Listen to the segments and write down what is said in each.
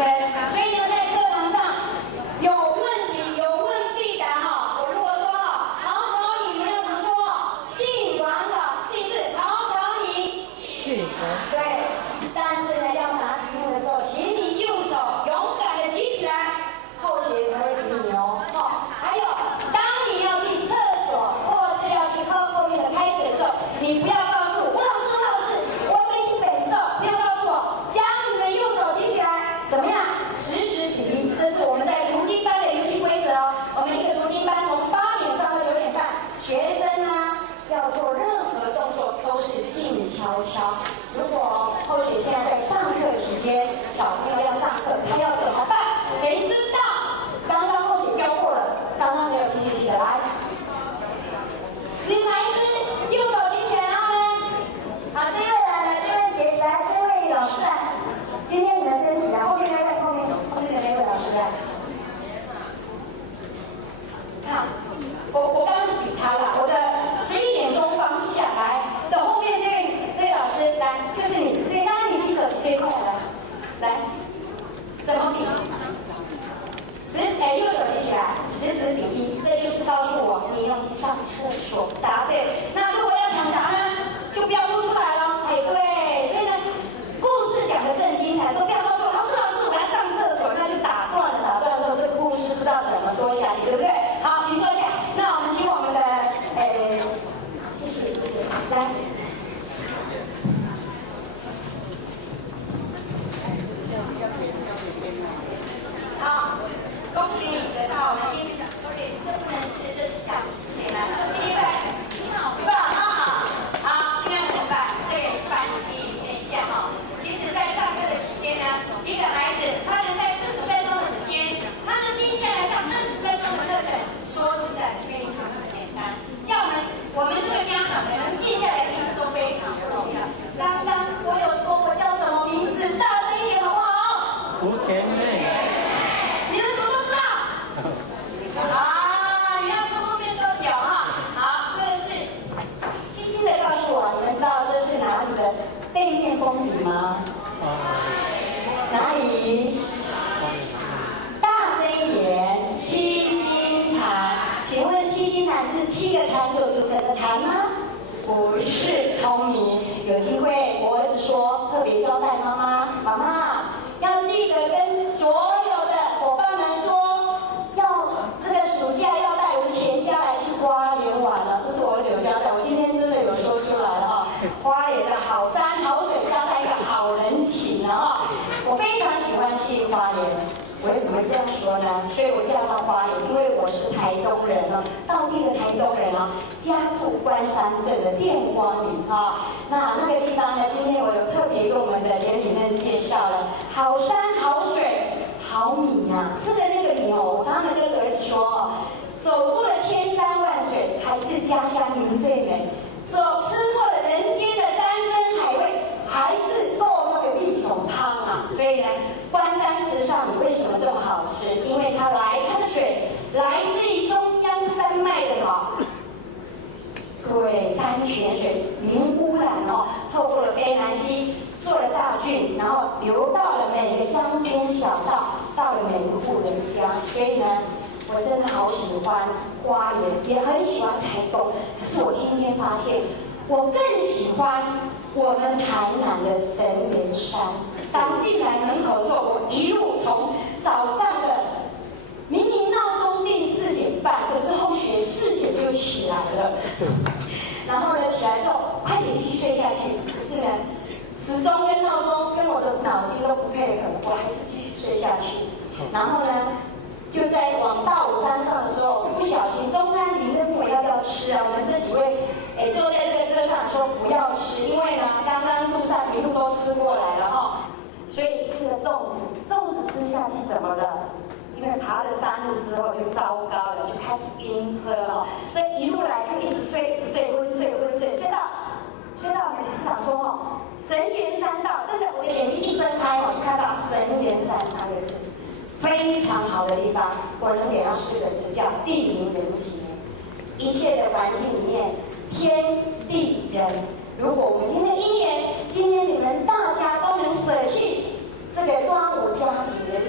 分。所以呢，在课堂上有问题有问必答哈。我如果说哈，考你，你们要怎么说？尽管考，试一次，考你。对。但是呢，要答题目的时候，请你右手勇敢的举起来，后学才会给你哦。还有，当你要去厕所或是要去喝后面的开水的时候，你不要告诉我，老师，我没去北侧，不要告诉我，将你的右手举起来，怎么样？食指比一，这是我们在读经班的游戏规则哦。我们一个读经班从8点上到9点半，学生呢要做任何动作都是静悄悄。如果后学现在在上课期间，小朋友要上课，他要怎么办？谁知道？刚刚后学教过了，刚刚谁有听进去的？来，只有哪一只？右手举起来，然后呢？好，这位来，这位老师来，今天你的升旗来，后面那位，后面的那位老师来。看，我刚刚比他了，我的11点钟方向来，走后面这位老师来，就是你，对，当然你举手举快了，来，怎么比？右手举起来，食指比一，这就是告诉我你要去上厕所。答对。那如果要抢答呢，就不要录出来了。对，所以呢，故事讲得正精彩，说不要告诉我，老师，我要上厕所，那就打断了之后，这个故事不知道怎么说下去，对不对？好，请坐下。那我们请我们的，谢谢，来。好，恭喜你得到我们今天的这不能是，这是下午谁来了？第一位，你好，好，现在怎么办？这个也是班级里面一下哈。其实，在上课的期间呢，一个孩子他能在40分钟的时间，他能定下来上20分钟的课程，说实在非常的简单。叫我们这个家长能静下来听都非常不容易了。刚刚我有说我叫什么名字，大声一点好不好？吴甜妹。你们怎么都知道？你要说后面都有哈。好，这是轻轻的告诉我，你们知道这是哪里的背面风景吗？哪里？大声一点，七星潭。请问七星潭是7个潭所组成的潭吗？不是，聪明。有机会，我儿子说特别交代妈妈要记得跟所有的伙伴们说，这个暑假要带我们全家来去花莲玩了。这是我儿子有交代，我今天真的有说出来了啊！花莲的好山好水，加上一个好人情啊！我非常喜欢去花莲。为什么这样说呢？所以我嫁到花莲，因为我是台东人了，道地的台东人啊，家住关山镇的电光里啊。那个地方呢，今天我有特别跟我们的连主任介绍了，好山好水好米呀，吃的那个米哦，我常常跟儿子说哦，走过了千山万水，还是家乡云最美；吃过了人间的山珍海味，还是做那个地熊汤啊。所以呢，关山池上米为什么这么好吃？因为它的水来自于中央山脉的什么？对，山泉水，零污染哦，透过了卑南溪，做了大郡，然后流到了每个乡间小道，到了每一户人家。所以呢，我真的好喜欢花莲，也很喜欢台东。可是我今天发现，我更喜欢我们台南的神岩山。当进来门口的时候，我一路从早上的明明闹钟定4点半，可是后学4点就起来了。然后呢，起来之后快点继续睡下去。可是呢，时钟跟闹钟跟我的脑筋都不配合，我还是继续睡下去。然后呢，就在往大武山上的时候，不小心中山林问我要不要吃啊？我们这几位坐在这个车上说不要吃，因为呢，刚刚路上一路都吃过来了哈。所以吃了粽子吃下去怎么了？因为爬了山路之后就糟糕了，就开始晕车了，所以一路来就一直睡，昏睡到理事长说哦，神岩山道，真的我的眼睛一睁开哦，就看到神岩山3个字，非常好的地方，我能给它4个字叫地灵人杰。一切的环境里面，天地人。如果我们今天1年，今天你们大家都能舍弃这个端午佳节，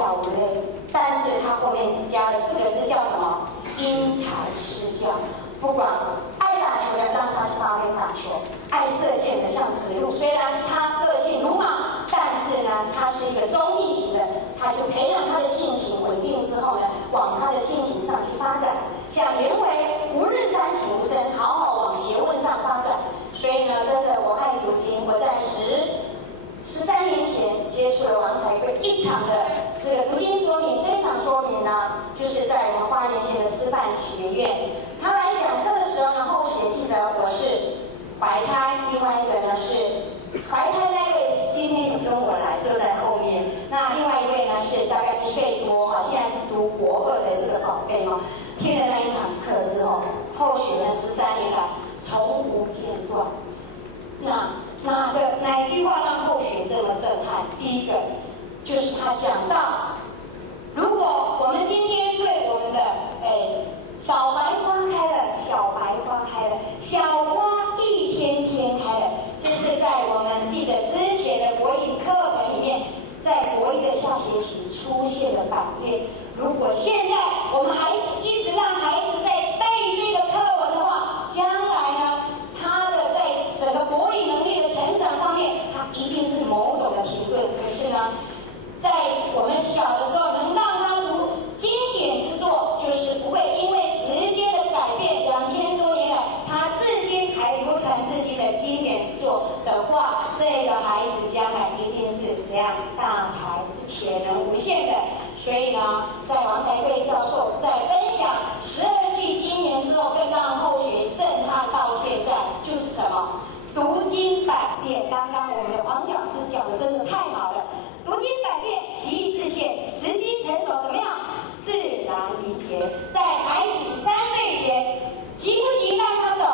价无类，但是它后面加了4个字叫什么？因材施教。不管爱打球的让他去发挥打球，爱射箭的像子路，虽然他个性鲁莽，但是呢，他是一个中立型的，他就培养他的性情稳定之后呢，往他的性情上去发展。像颜维吾日三省吾身，好好往学问上发展。所以呢，真的我爱读经，我在13年前接触了王才贵一场的这个读经说明，这场说明呢，就是在我们花莲县的师范学院。他来讲课的时候呢，后学记得我是怀胎，另外一个呢是怀胎那位今天有跟我来，就在后面。那另外一位呢是大概1岁多哈，现在是读国2的这个宝贝哈。听了那一场课之后，后学呢13年来从无间断。哪一句话让后学这么震撼？第一个就是他讲到，如果我们今天对我们的小白花开了，小白花开了，小花一天天开了，这是在我们记得之前的国语课本里面，在国语的下学期出现的版面。如果现在我们孩子一直让孩子在背这个课文的话，将来呢，他的在整个国语能力的成长方面，他一定是某种的停顿。可是呢，在我们小的时候，能让他读经典之作，就是不会因为时间的改变，2000多年来，他至今还流传至今的经典之作的话，这个孩子将来一定是这样大才，是潜能无限的。所以呢，在王才贵教授在分享12季青年之后，更让后学震撼到现在，就是什么？读经百遍。刚刚我们的黄讲师讲的真的太好了。读经百遍，其义自现，时机成熟，怎么样？自然理解。在孩子13岁前，急不急让他懂？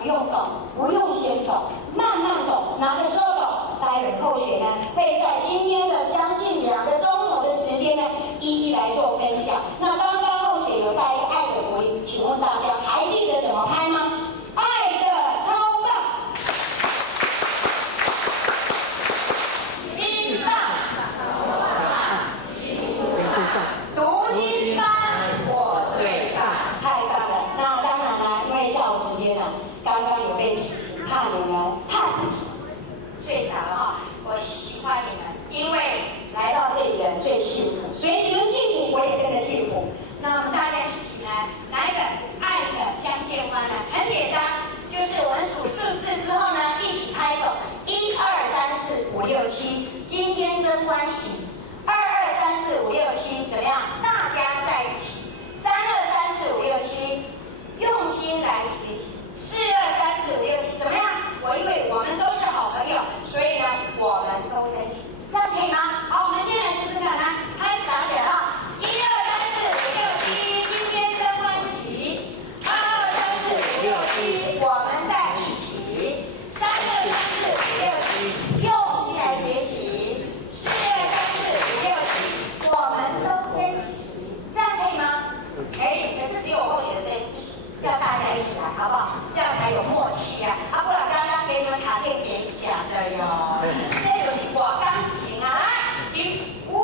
不用懂，不用先懂，慢慢懂。哪个时候懂？待会后学呢，会在今天的将近2个钟头的时间呢，一一来做分享。那刚刚后学有带一个爱的鼓励，请问大家还记得怎么拍吗？爱的超棒！冰棒！读经班我最棒，太棒了。那当然了，因为下午时间了，刚刚有被提醒，怕你们怕自己睡着了哈。我喜欢你们，因为来到这里的人最幸福，所以你们幸福，我也跟着幸福。那我们大家一起来个爱的相见欢呢，很简单，就是我们数数字之后呢，一起拍手，1、2、3、4、5、6、7，今天真欢喜。2、2、3、4、5、6、7，怎么样？大家在一起。3、2、3、4、5、6、7，用心来学习。4、2、3、4、5、6、7，怎么样？因为我们都是好朋友，所以呢，我们都珍惜，这样可以吗？好，我们先来试试看，来，开始打起来啊！1、2、3、4、5、6、7，今天真欢喜。2、2、3、4、5、6、7，我们在一起。3、2、3、4、5、6、7，用心来学习。4、2、3、4、5、6、7，我们都珍惜，这样可以吗？可以，可是只有后学的声音，要大家一起来，好不好？这样才有默契呀！不然刚刚给你们卡片给讲的哟，这就是我钢琴啊！来，5、6、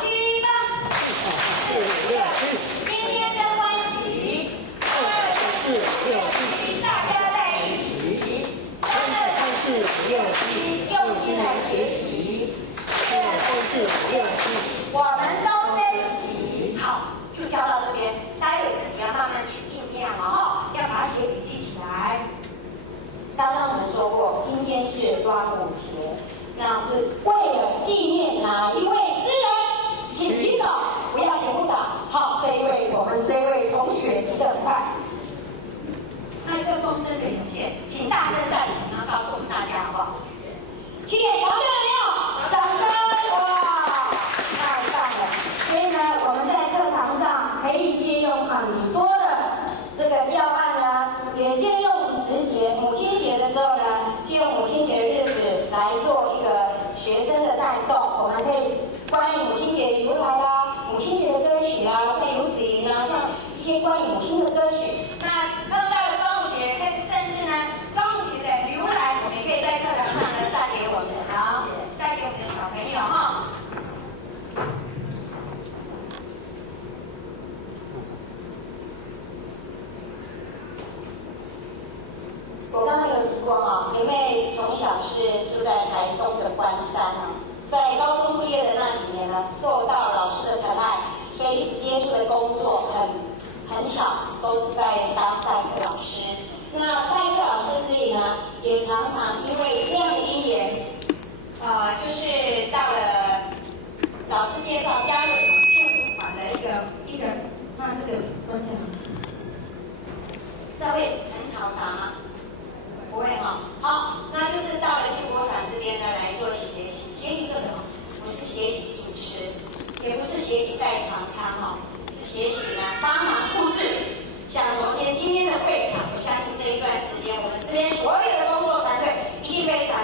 7、8，4、5、6、7，今天真欢喜。2、2、3、4、5、6、7，大家在一起。3、2、3、4、5、6、7，用心来学习。4、2、3、4、5、6、7，我们都珍惜。好，就教到这边，待会自己要慢慢去酝酿了哈，要把它写笔记起来。刚刚我们说过，今天是端午节，那是为了纪念哪一位诗人？请举手，不要全部打。好，我们这位同学举得很快。麦克风真的有限，请大声站起来，然后告诉我们大家好不好？7点答对了没有？掌声！哇，太棒了！所以呢，我们在课堂上可以借用很多的这个教案呢，也借用时节，母亲节的时候呢，借用母亲节的日子来做一个学生的带动。我们可以关于母亲节的由来啦，母亲节的歌曲啊，像游子吟啊，像一些关于母亲的歌曲。那碰到了端午节，甚至呢，端午节的由来，我们也可以在课堂上呢带给我们的小朋友哈。很巧都是在当代课老师。那代课老师之里呢，也常常因为这样的因缘，就是到了老师介绍加入什么眷顾款的一个，那这个关键吗？这会很吵杂吗？不会哈。好，那就是到了聚国团这边呢来做学习。学习做什么？不是学习主持，也不是学习带团刊哈，是学习呢帮忙布置。像今天的会场，我相信这一段时间我们这边所有的工作团队一定非常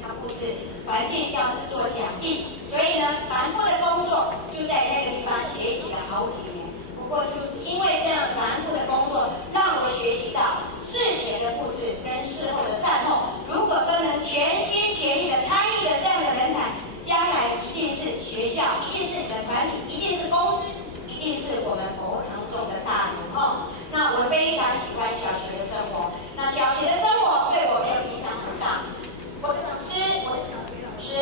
要布置环境，要制作奖励。所以呢，繁复的工作就在那个地方学习了好几年。不过就是因为这样繁复的工作，让我学习到事前的布置跟事后的善后，如果都能全心全意的参与的这样的人才，将来一定是学校，一定是你的团体，一定是公司，一定是我们佛堂中的大人哦。那我非常喜欢小学的生活，那小学的生活对我没有影响很大。我的老师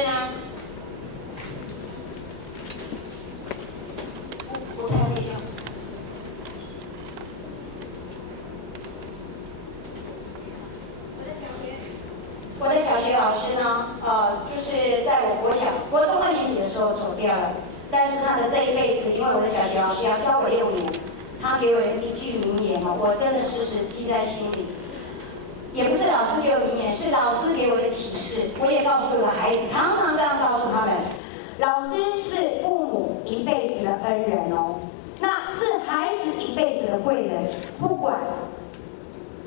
呢？不太会用。我的小学老师呢，就是在我国中2年级的时候走掉了。但是他的这一辈子，因为我的小学老师要教我6年，他给我一句名言哦，我真的时时记在心里。也不是老师给我名言，是老师给我的启示。我也告诉我的孩子，常常这样告诉他们：老师是父母一辈子的恩人哦，那是孩子一辈子的贵人。不管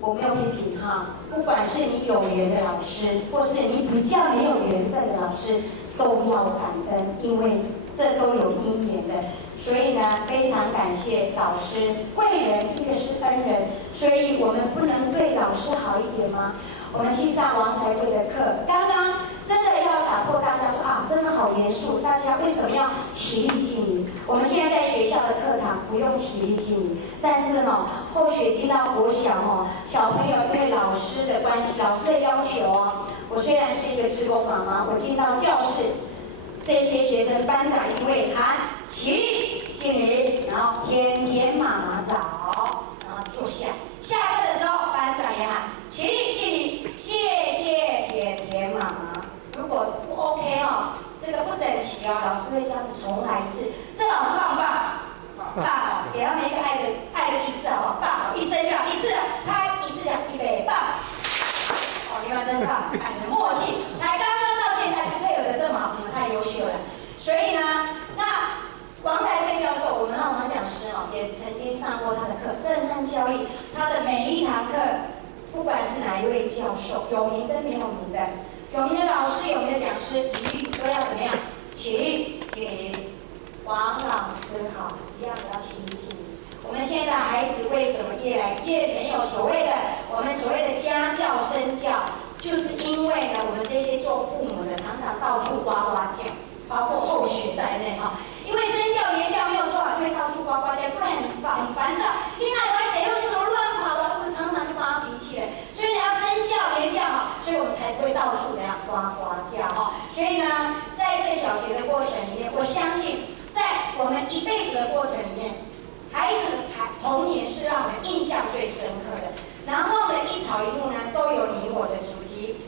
我没有批评他，不管是你有缘的老师，或是你比较没有缘分的老师，都要感恩，因为这都有因缘的。所以呢，非常感谢老师，贵人一个是恩人，所以我们不能对老师好一点吗？我们去上王才贵的课，刚刚真的要打破大家说啊，真的好严肃，大家为什么要起立敬礼？我们现在在学校的课堂不用起立敬礼，但是呢，后学进到国小小朋友对老师的关系，老师的要求我虽然是一个志工妈妈，我进到教室，这些学生班长因为喊起立敬礼，然后甜甜妈妈早，然后坐下。下课的时候，班长也喊起立敬礼，谢谢甜甜妈妈。如果不 OK 这个不整齐老师会叫你重来一次。这老师棒不棒？棒！给他们一个爱的意思好不好？棒好，一声就好，一次拍，一次预备，棒！你们真棒，你的默契，才刚刚到现在就配合的这么好，你们太优秀了。所以呢，那王才贵教授，我们汉王讲师也曾经上过他的课，震撼教育。他的每一堂课，不管是哪一位教授，有名跟没有名的，有名的老师、有名的讲师，一律都要怎么样？起立敬礼。王老师好，一样要起立敬礼。我们现在孩子为什么越来越没有所谓的我们所谓的家教身教？就是因为呢，我们这些做父母的常常到处呱呱叫，包括后学在内因为身教言教没有做好，就会到处呱呱叫，不然很烦躁。你哪来怎样？你怎么乱跑我们常常就发脾气了。所以你要身教言教所以我们才会到处怎样呱呱叫所以呢，在这个小学的过程里面，我相信在我们一辈子的过程里面，孩子的童年是让我们印象最深刻的。难忘的一草一木呢，都有你我的足迹。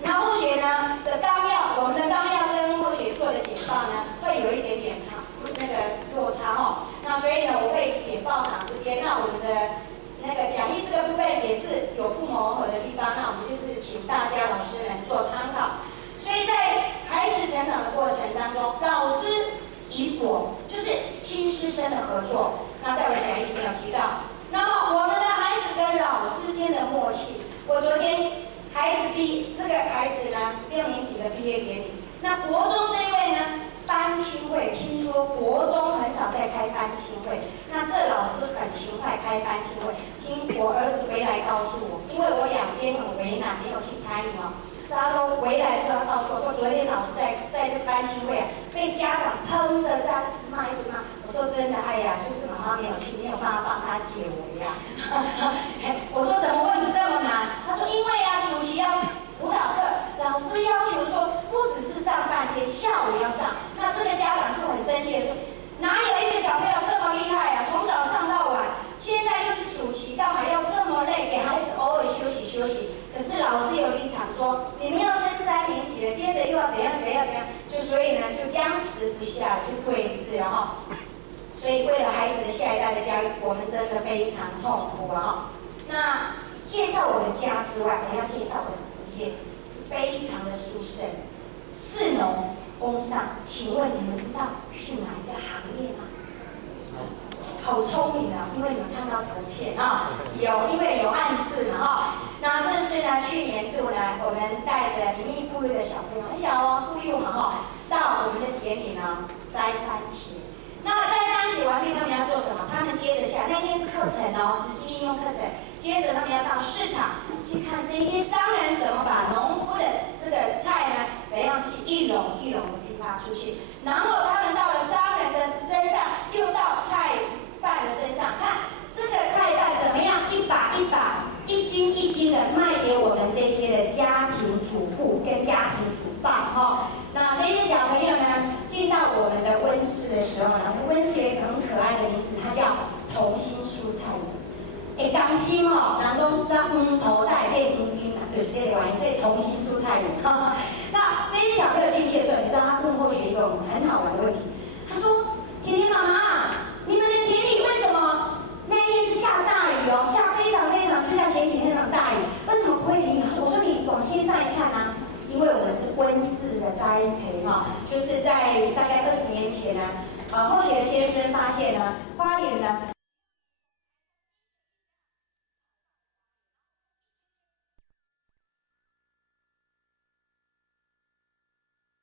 那后学呢的纲要，我们的纲要跟后学做的简报呢，会有一点点落差那所以呢，我会简报档这边，那我们的讲义这个部分也是有不谋合的地方，那我们就是请大家老师们做参考。所以在孩子成长的过程当中，老师与我就是亲师生的合作。那在我的讲义里面有提到，那么我们的孩子跟老师间的默契，我昨天这个孩子呢6年级的毕业典礼，那国中这一位呢班亲会，听说国中很少在开班亲会，那这老师很勤快开班亲会。听我儿子回来告诉我，因为我两边很为难，没有去参与他说回来之后告诉我说，昨天老师在这班亲会被家长喷的这样骂一直骂。我说真的，哎呀，就是妈妈没有去，没有办法帮他解围呀。我说怎么问题这么难？他说因为主席要辅导课，老师要求说不只是上半天，下午要上。那这个家长就很生气的说，了哈。所以为了孩子的下一代的教育，我们真的非常痛苦啊哈。那介绍我的家之外，我要介绍我的职业，是非常的殊胜，士农工商。请问你们知道是哪一个行业吗？好聪明啊！因为你们看到图片啊，因为有暗示嘛哈。那这是呢，去年度呢，我们带着民意富裕的小朋友，很小哦，富裕嘛哈，到我们的田里呢摘番茄。那摘番茄完毕，他们要做什么？他们接着下，那天是课程哦，实际应用课程。接着他们要到市场去看这些商人怎么把农夫的这个菜呢，怎样去一笼一笼的批发出去。然后他们到了商人的身上，又到菜贩的身上，看这个菜袋怎么样，一把一把、一斤一斤的卖给我们这些的家庭主妇跟家庭主爸哈。那这些小朋友呢，进到我们的温室的时候呢，温室有一个很可爱的名字，它叫同心蔬菜园。刚心哦，人都头在变金金，就是这个原因，所以同心蔬菜园。那这些小朋友进去的时候，你知道他幕后学一个很好玩的问题，他说：“甜甜妈妈，你们的田里为什么那一天是下大雨哦，下非常非常，就像前几天那种大雨，为什么不会淋？”我说：“你往天上一看啊。”因为我们是温室的栽培哈，就是在大概20年前呢，后学先生发现呢，花莲呢，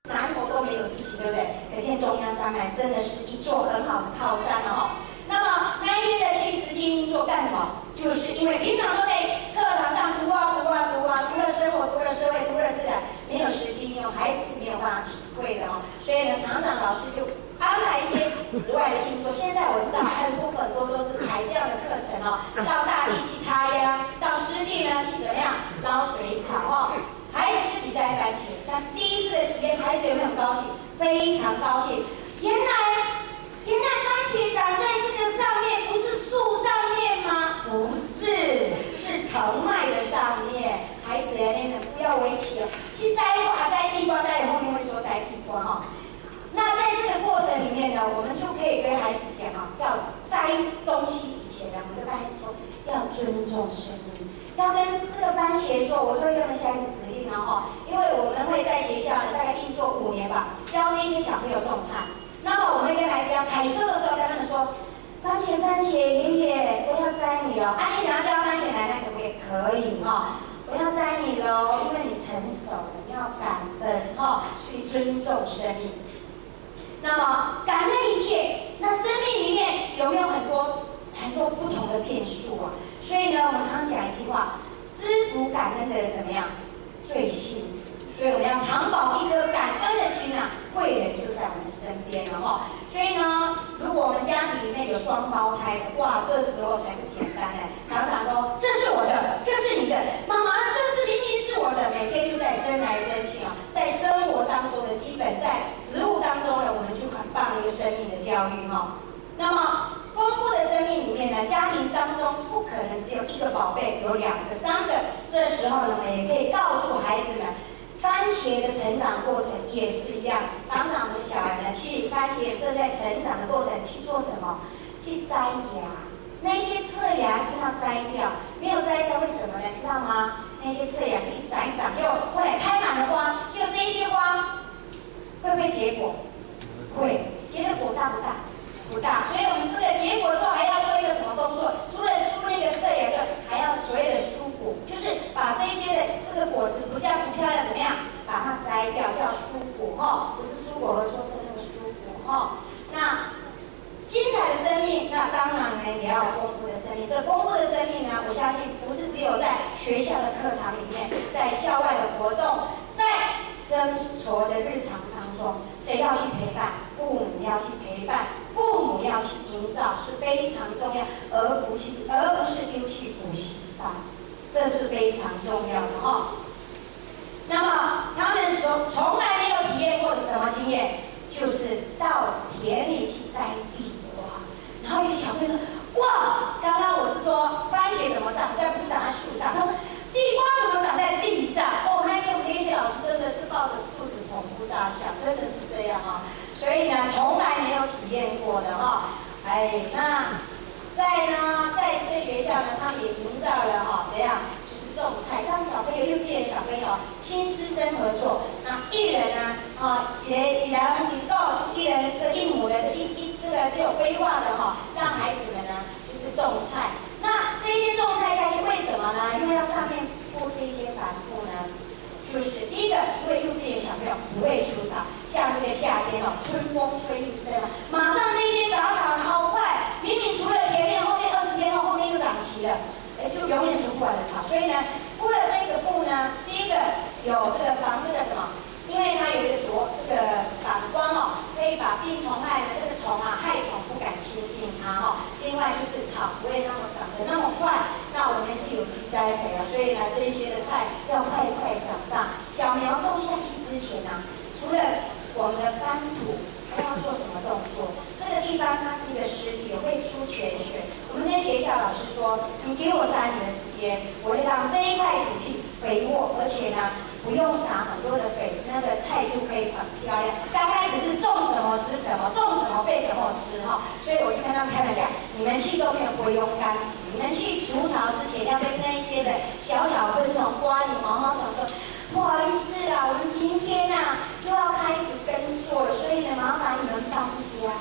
南投都没有事情，对不对？可见中央山脉真的是一座很好的靠山了哈。那么那一天的去实际运作干什么？就是因为平常都在课堂上读了生活，读了社会，读了自然，没有实际应用，孩子是没有办法体会的哦。所以呢，常常老师就安排一些室外的运作。现在我知道很多都是排这样的课程哦，到大地去插秧，到湿地呢去怎么样捞水草哦。孩子自己摘番茄，但第一次的体验，孩子有没有很高兴？非常高兴。原来番茄长在这个上面，不是树上面吗？不是，是藤蔓的上面。孩子呀，那不要围起了，去摘花、摘地瓜，待会后面会说摘地瓜哈。那在这个过程里面呢，我们就可以跟孩子讲啊，要摘东西以前呢，我们跟孩子说要尊重生命。要跟这个番茄说，我都用了下一个指令了哈，因为我们会在学校呢大概运作5年吧，教这些小朋友种菜。那么我们会跟孩子要采收的时候，跟他们说，番茄，爷爷，我要摘你了。啊，你想要叫番茄奶奶可不可以？可以哈，我要摘你喽，因为你成熟了，你要感恩哈，去尊重生命。那么感恩一切，那生命里面有没有很多不同的变数啊？所以呢，我们常讲一句话：知足感恩的人怎么样？最幸福。所以我们要常保一颗感恩的心啊，贵人就在我们身边了哈。所以呢，如果我们家庭里面有双胞胎的，哇，这时候才不简单呢。常常说这是我的，这是你的，妈妈，这是明明是我的，每天就在争来争去啊。在生活当中的基本，在植物当中呢，我们就很棒的一个生命的教育哈。那么丰富的生命里面呢，家庭当中不可能只有一个宝贝，有2个、3个。这时候呢，我们也可以告诉孩子们，番茄的成长过程也是一样。常常我们小孩呢，去番茄正在成长的过程去做什么？去摘芽，那些侧芽一定要摘掉，没有摘掉会怎么呢？知道吗？那些侧芽就一闪一闪，就后来开满了花，就这些花会不会结果？会，结的果大不大？不大，所以我们这个结果之后还要做一个什么工作？除了梳那个侧芽，就还要所谓的梳果，就是把这些的这个果子不漂亮怎么样？把它摘掉，叫梳果哈，不是蔬果和说是那个蔬果哈。那精彩的生命，那当然呢也要有丰富的生命。这丰富的生命呢，我相信不是只有在学校的课堂里面，在校外的活动，在生活的日常当中，谁要去陪伴？父母要去陪伴。父母要去营造是非常重要，而不是丢弃补习班，这是非常重要的哈。那么他们从来没有体验过什么经验，就是到田里去摘地瓜。然后有小朋友说：“哇，刚刚我是说番茄怎么长，不是长在树上，他说地瓜怎么长在地上？”哦，那些老师真的是抱着肚子捧腹大笑，真的是这样啊。所以呢，从来没有体验作的哈。哎，那在这个学校呢，他们也营造了怎样，就是种菜，让小朋友幼稚园的小朋友亲师生合作。那一人呢，一人一人这一亩的这个都有规划的让孩子们呢就是种菜。那这些种菜下去，为什么呢？因为要上面铺这些帆布呢。就是第一个，因为幼稚园小朋友不会除草，像这个夏天春风吹又生马上这些杂草好快，明明除了前面，后面20天后，后面又长齐了，就永远除不完的草。所以呢，铺了这个布呢，第一个有这个防这个什么，因为它有一个反光可以把病虫害的这个虫害虫不敢亲近它另外就是草不会那么长得那么快。那我们是有机栽培所以呢，这些的菜要快长大。小苗种下去之前呢，除了我们的翻土，还要做什么动作？这个地方它是一个湿地，会出泉水。我们跟学校老师说，你给我3年的时间，我会让这一块土地肥沃，而且呢，不用撒很多的肥，那个菜就可以很漂亮。刚开始是种什么吃什么，种什么被什么吃所以我就跟他们开玩笑，你们去都没有不用干净，你们去除草之前要跟那些的小昆虫、瓜蚁、毛虫说，不好意思啦，我们今天就要开始耕作了，所以呢，麻烦你们放家。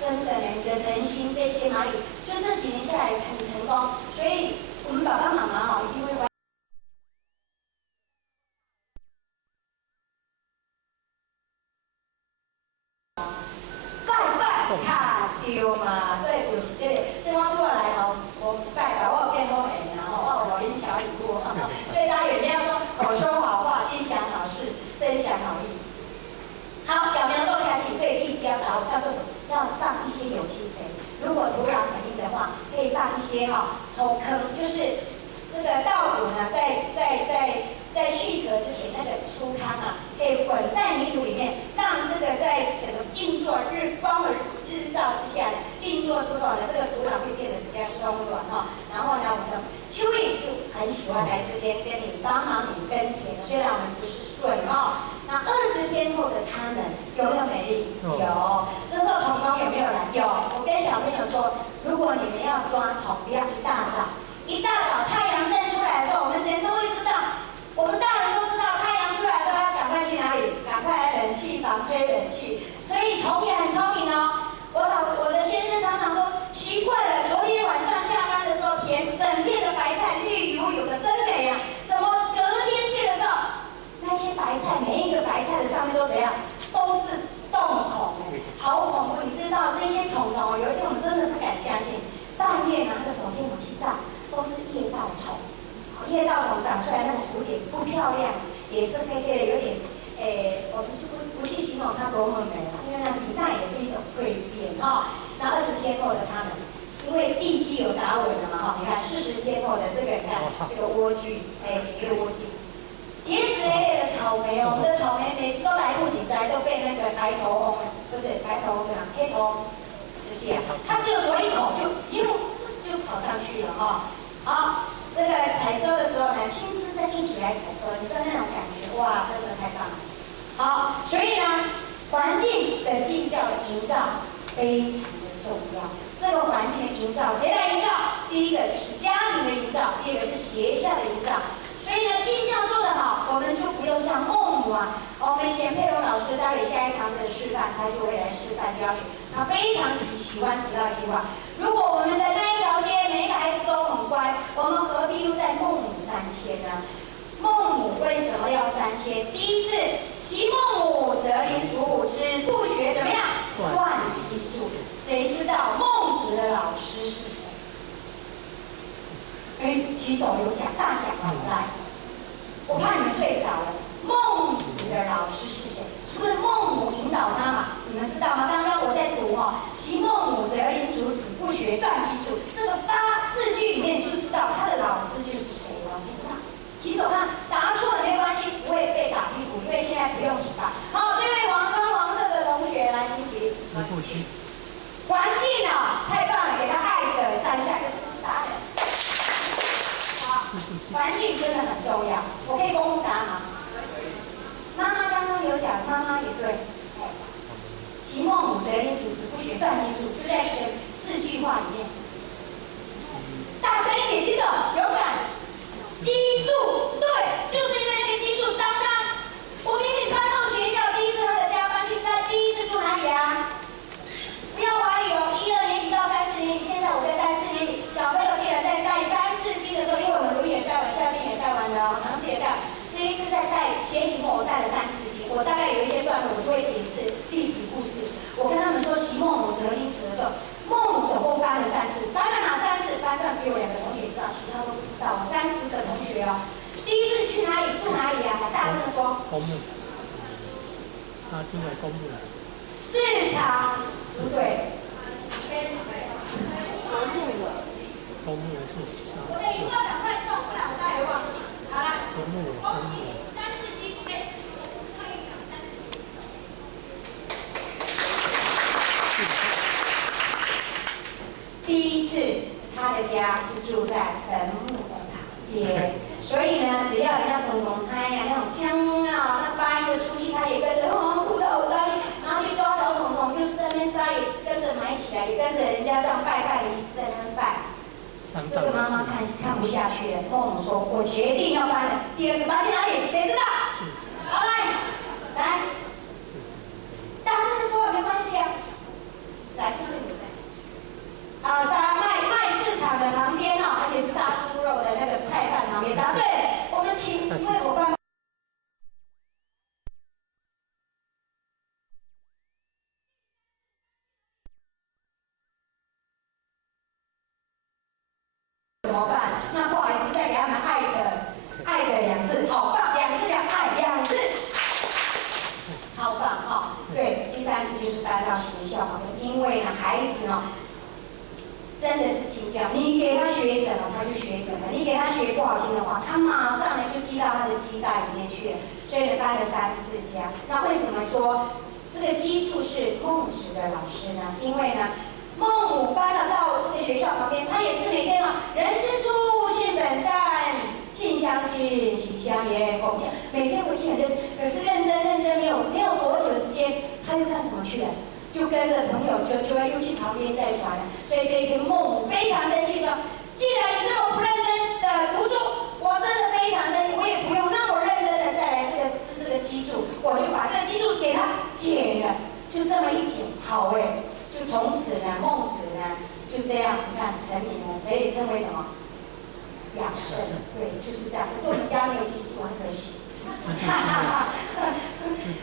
真的呢，你的诚心，这些蚂蚁就这几年下来很成功，所以我们爸爸妈妈一定会。卡丢嘛，这就是这个，所以我过来我拜我有变好人我有领小礼物所以他有人家说口说好话，心想好事，身想好意。好，小苗种下去，所以地基要做要放一些有机肥。如果土壤很硬的话，可以放一些抽坑，就是这个稻谷呢，在蓄壳之前那个粗糠可以混在泥土里面，让这个在整个运作光的日照之下运作之后呢，这个土壤会变得比较松软然后呢，我们的蚯蚓就很喜欢来这边跟你帮忙你耕田，虽然我们不是笋那20天后的它们有没有美丽？有。这时候虫虫有没有来？有。我跟小朋友说，如果你们要抓虫，不要一大早太阳正出来的时候，我们人都会知道，我们大人都知道太阳出来的时候要赶快去哪里？赶快来冷气房吹冷气。所以虫也很聪明我的先生常常说，奇怪了，昨天晚上下班的时候，整片的白菜绿油油的，真美怎么隔天去的时候？那些白菜，每一个白菜的上面都怎样？都是洞孔好恐怖！你知道这些虫有一天我们真的不敢相信，半夜拿着手电筒去照，都是夜盗虫。夜盗虫长出来那个蝴蝶不漂亮，也是黑黑的，有点我们就不去形容它多么美因为那也是一种蜕变那20天后的它们，因为地基有打稳了嘛你看40天后的这个，你看这个莴苣，几个莴苣。结实累累的草莓我们的草莓每次都来不及摘，都被那个黑头吃掉。它只有啄一口就跑上去了好，这个采收的时候呢，亲师生一起来采收，你知道那种感觉，哇，真的太棒了。好，所以呢，环境的近教的营造非常的重要。这个环境的营造谁来营造？第一个就是家庭的营造，第二个是学校的营造。所以呢，近教做得好，我们就不用像孟母我们以前佩蓉老师待会下一堂的示范，他就会来示范教学。他非常喜欢提到一句话：如果我们的那一条街每一个孩子都很乖，我们何必又在孟母3000呢？孟母为什么要3000？第一字，习孟母，择邻处之，不学怎么样？断机杼。谁知道孟子的老师是谁？举手有奖，大奖来！我怕你们睡着了。孟子的老师是谁？除了孟母引导他嘛，你们知道吗？刚刚我在读习孟母，择邻处之，不学断机杼。这个4句里面就知道他的老师就是谁了，谁知道？举手看，答错了没关系，不会被打屁股，因为现在不用体罚。好，这位黄色的同学来，请起。环境太棒了，给他爱的3下，就是答案。好，环境真的很重要。我可以公布答案吗？妈妈刚刚有讲，妈妈也对。习孟母，择邻处之，不学断机杼。因为公墓。市场不对。公墓是。我的一话赶快送，不然我待会忘记。好了，公墓。恭喜你，3次机会，第一次，他的家是住在坟墓的旁边，所以呢，只要人家公公猜呀，那种香啊，那八音的出去，他也跟着裤头塞，然后去抓小虫虫，就在那边塞，也跟着埋起来，也跟着人家这样拜拜的仪式在那边拜。这个妈妈看不下去了，孟母说：“我决定要搬了。第二次搬去哪里？谁知道？好来，大声说没关系呀。来，就是你们。卖市场的旁边哦，而且是杀猪肉的那个菜贩旁边。答对了，我们请一位伙伴。”怎么办？那不好意思，再给他们爱的2次，好棒，2次讲爱2次，超棒哈！对，第3次就是搬到学校旁边，因为呢，孩子呢真的是请教，你给他学什么，他就学什么；你给他学不好听的话，他马上呢就记到他的记忆袋里面去了。所以呢，搬了3次家。那为什么说这个基础是孟子的老师呢？因为呢，孟母搬了到这个学校旁边，他也是每天人之初，性本善，性相近，习相远，恭敬。每天回去可是认真，没有多久时间，他又干什么去了？就跟着朋友就又去旁边再玩了。所以这一天孟母非常生气说：“既然你这么不认真的读书，我真的非常生气，我也不用那么认真的再来吃这个鸡柱，我就把这个鸡柱给他剪了。就这么一剪，好哎。”就从此呢，孟子呢就这样，你看成名了，所以称为什么？养生，对，就是这样。可是我们家没有记住，很可惜。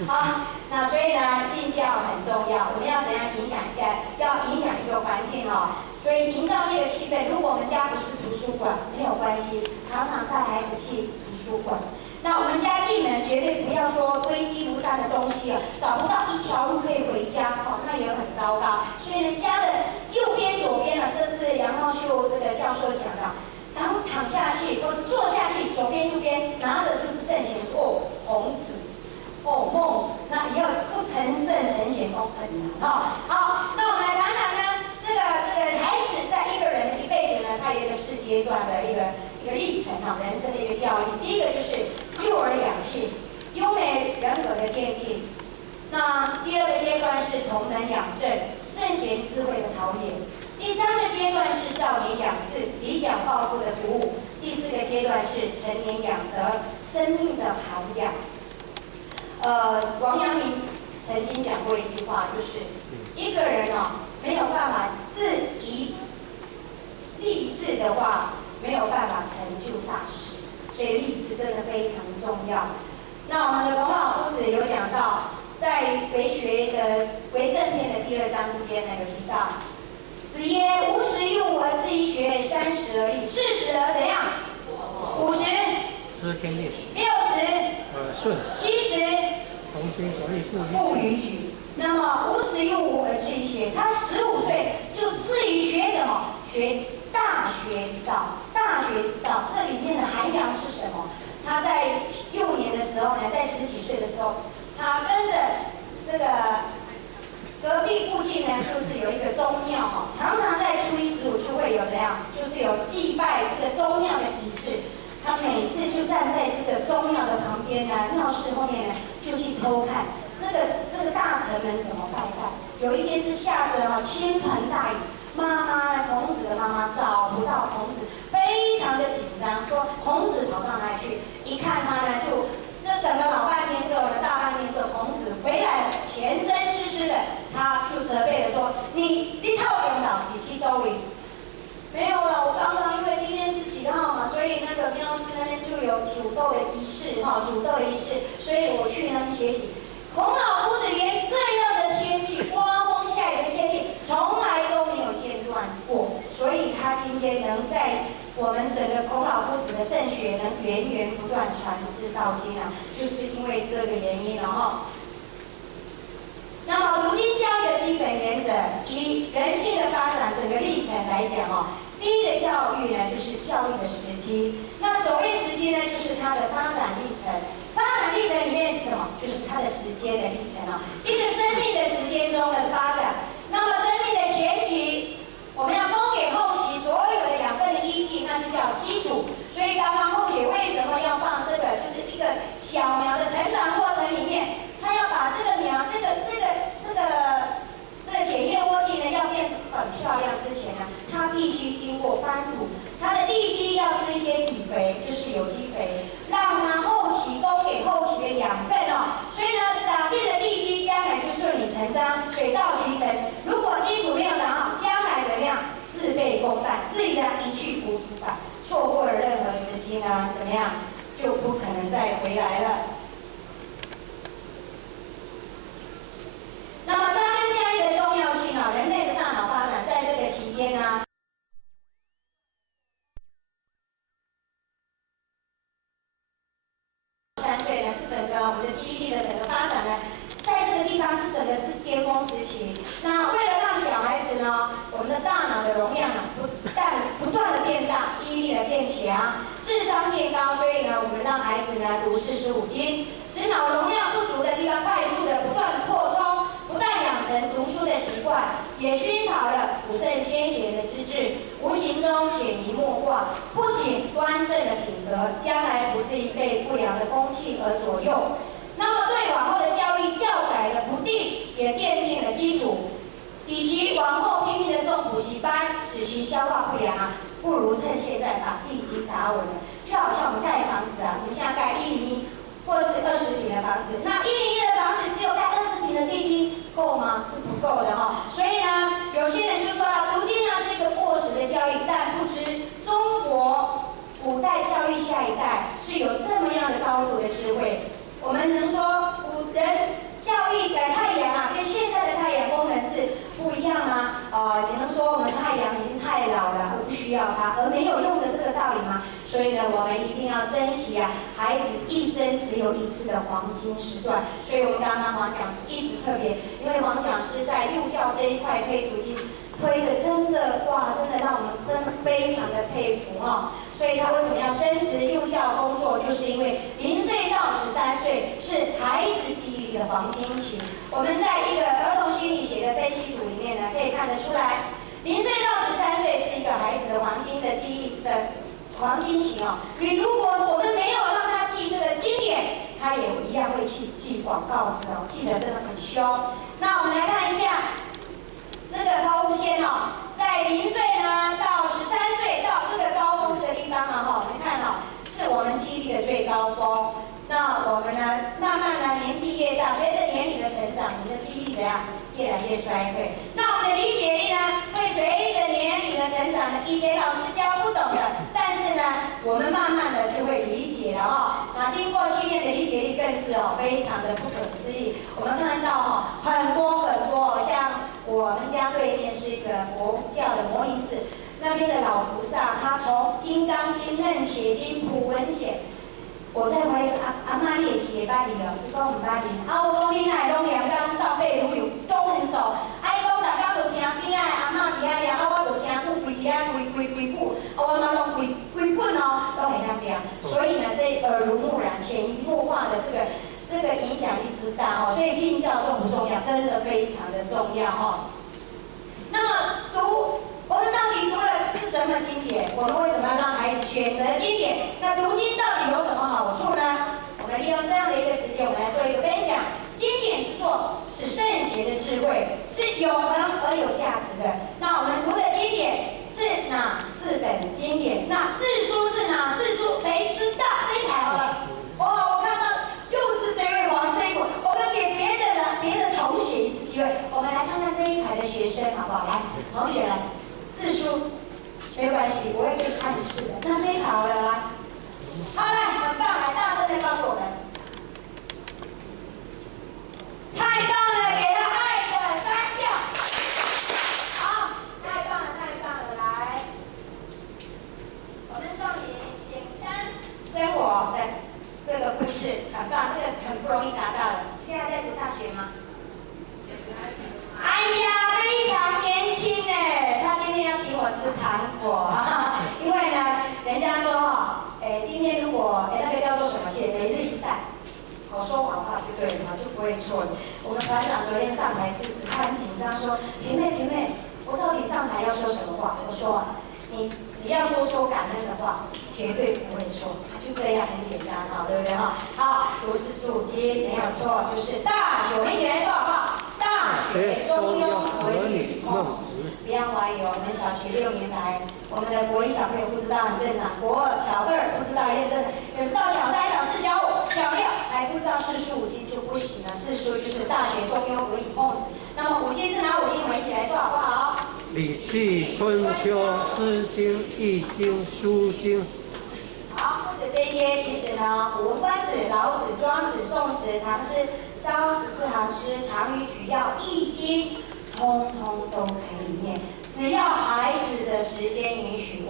好，那所以呢，敬教很重要。我们要怎样影响一个环境哦？所以营造那个气氛。如果我们家不是图书馆，没有关系，常常带孩子去图书馆。那我们家进门绝对不要说堆积如山的东西啊，找不到一条路可以回家哦，那也很糟糕。所以呢，家的右边、左边呢，这是杨浩秀这个教授讲的。当躺下去或者坐下去，左边、右边拿着就是圣贤书，孔子，孟子，那也要不成圣成贤都很难哦。好，那我们来谈谈呢，这个孩子在一个人的一辈子呢，他有一个4阶段的一个历程啊，人生的一个教育。第一个就是幼儿养性，优美人格的奠定。那第2个阶段是同门养正，圣贤智慧的陶冶。第3个阶段是少年养志，理想抱负的鼓舞。第4个阶段是成年养德，生命的涵养。王阳明曾经讲过一句话，就是一个人没有办法自怡立志的话，没有办法成就大事。所以立志真的非常重要。那我们的孔老夫子有讲到，在为学的为政篇的第2章这边呢，有提到。子曰：“吾十有5而志于学，30而立，40而怎样？50。知天命。60。顺。70。从心所欲不逾矩。那么吾十有5而志于学，他15岁就至于学什么？学大学之道。大学之道这里面的涵养是什么？他在幼年的时候呢，在10几岁的时候，他跟着这个。隔壁附近呢，就是有一个宗庙常常在初一15就会有怎样，就是有祭拜这个宗庙的仪式。他每次就站在这个宗庙的旁边呢，庙室后面呢，就去偷看这个大臣们怎么拜拜。有一天是下着倾盆大雨，孔子的妈妈找不到孔子，非常的紧张，说孔子跑到哪里去？一看他呢，这等了老半天之后呢，大半天之后，孔子回来了，全身湿湿的，他就责备的说：“你套领导是去多位？没有了，我刚刚因为今天是几号嘛，所以那个庙师那边就有煮豆的仪式所以我去那边学习。孔老夫子连这样的天气，刮风下雨的天气，从来都没有间断过，所以他今天能在。”我们整个孔老夫子的圣学能源源不断传至到今啊，就是因为这个原因。然后，本原则，以人性的发展整个历程来讲哦，第一个教育呢就是教育的时机。那所谓时机呢，就是它的发展历程。发展历程里面是什么？就是它的时间的历程哦，一个生命的时间中的发展。那么生命的前期，我们要供给后期所有的养分的依据，那就叫基础。所以刚刚后学为什么要放这个？就是一个小苗的成长过程里面，它要把这个苗，这个检验窝器呢，要变成很漂亮之前呢，它必须经过翻土，它的地基要施一些底肥，就是有机肥，让它后期供给后期的养分哦。所以呢，打定了地基，将来就顺理成章，水到渠成。如果基础没有打好，将来怎么样？事倍功半，自然一去不复返。错过了任何时机呢，怎么样？就不可能再回来了。那么扎根教育的重要性啊，人类的大脑发展在这个期间呢，3岁呢是整个我们的记忆力的整个发展呢，在这个地方是整个是巅峰时期。那为了让小孩子呢，我们的大脑的容量呢不断的变大，记忆力的变强，智商变高，所以呢，我们让孩子呢读45经，使脑容量不足的地方快速的不断的扩充。不但养成读书的习惯，也熏陶了古圣先贤的资质，无形中潜移默化，不仅端正了品格，将来不至于被不良的风气而左右。那么对往后的教育教改的不定，也奠定了基础。与其往后拼命的送补习班，使其消化不良啊，不如趁现在把地基打稳了。就好像我们盖房子啊，我们现在盖101或是20坪的房子，那101的房子只有盖20坪的地基够吗？是不够的哈。所以呢，有些人就说了，读经呢是一个过时的教育，但不知中国古代教育下一代是有这么样的高度的智慧。我们能说古人教育的太阳啊，跟现在的太阳功能是不一样吗？你能说我们太阳已经太老了，而不需要它，而没有用的这个道理吗？所以呢，我们一定要珍惜啊，孩子一生只有一次的黄金时段。所以我们刚刚黄讲师一直特别，因为黄讲师在幼教这一块推读经，推的真的哇，真的让我们真的非常的佩服哈。所以他为什么要升职幼教工作，就是因为0岁到13岁是孩子记忆力的黄金期。我们在一个儿童心理学的分析图里面呢，可以看得出来，0岁到13岁是一个孩子的黄金的记忆的黄金期哦。你如果我们没有让他记这个经典，他也一样会去记广告词哦，记得真的很凶。那我们来看一下这个高屋线哦，在0岁呢到13岁到这个高峰的地方啊哈，你看哦，是我们记忆力的最高峰。那我们呢，慢慢呢年纪越大，随着年龄的成长，你的记忆力怎样越来越衰退？那我们的理解力呢，会随着年龄的成长呢，以前老师教不懂的，但是呢，我们慢慢的就会理解了哈。那经过训练的理解力更是非常的不可思议。我们看到很多，像我们家对面是一个佛教的摩尼寺，那边的老菩萨，他从《金刚经》《楞伽经》《普文显》。我在怀疑说阿妈你也是会捌哩哦，伊讲唔捌哩。我讲你哪会拢连讲到背有都很熟。伊讲大家就听边仔阿嬷伫遐念，我就听久规伫遐规句，我嘛拢规本哦，拢会晓念。所以呢，是耳濡目染、潜移默化的这个影响力之大哦。所以进教重不重要？真的非常的重要哦。那么我们到底读的是什么经典？我们为什么要让孩子选择经典？那读经到底有什么好处呢？我们利用这样的一个时间，我们来做一个分享。经典之作是圣贤的智慧，是永恒而有价值的。那我们读的经典是哪4本经典？那4书是哪4书？谁知道？这一排好了。哇，我看到又是这位王生果。我们给别的同学一次机会，我们来看看这一排的学生好不好？来，同学来。4书没关系，我会给你暗示的。那这一排好了，来，好来，很棒，来大声的告诉我们，太棒了，给他爱的3笑。好，样怀疑我们小学6年来，我们的国1小朋友不知道很正常，国2小2不知道也正常，有时到小3、小4、小5、小6还不知道四书五经就不行了。四书就是大学、中庸、国语、孟子。那么五经是哪5经？我们一起来说好不好？礼记、春秋、诗经、易经、书经。好，不止这些，其实呢，《古文观止》、老子、庄子、宋词、唐诗、骚14行诗、常语、曲要、易经，通通都可以念，只要孩子的时间允许。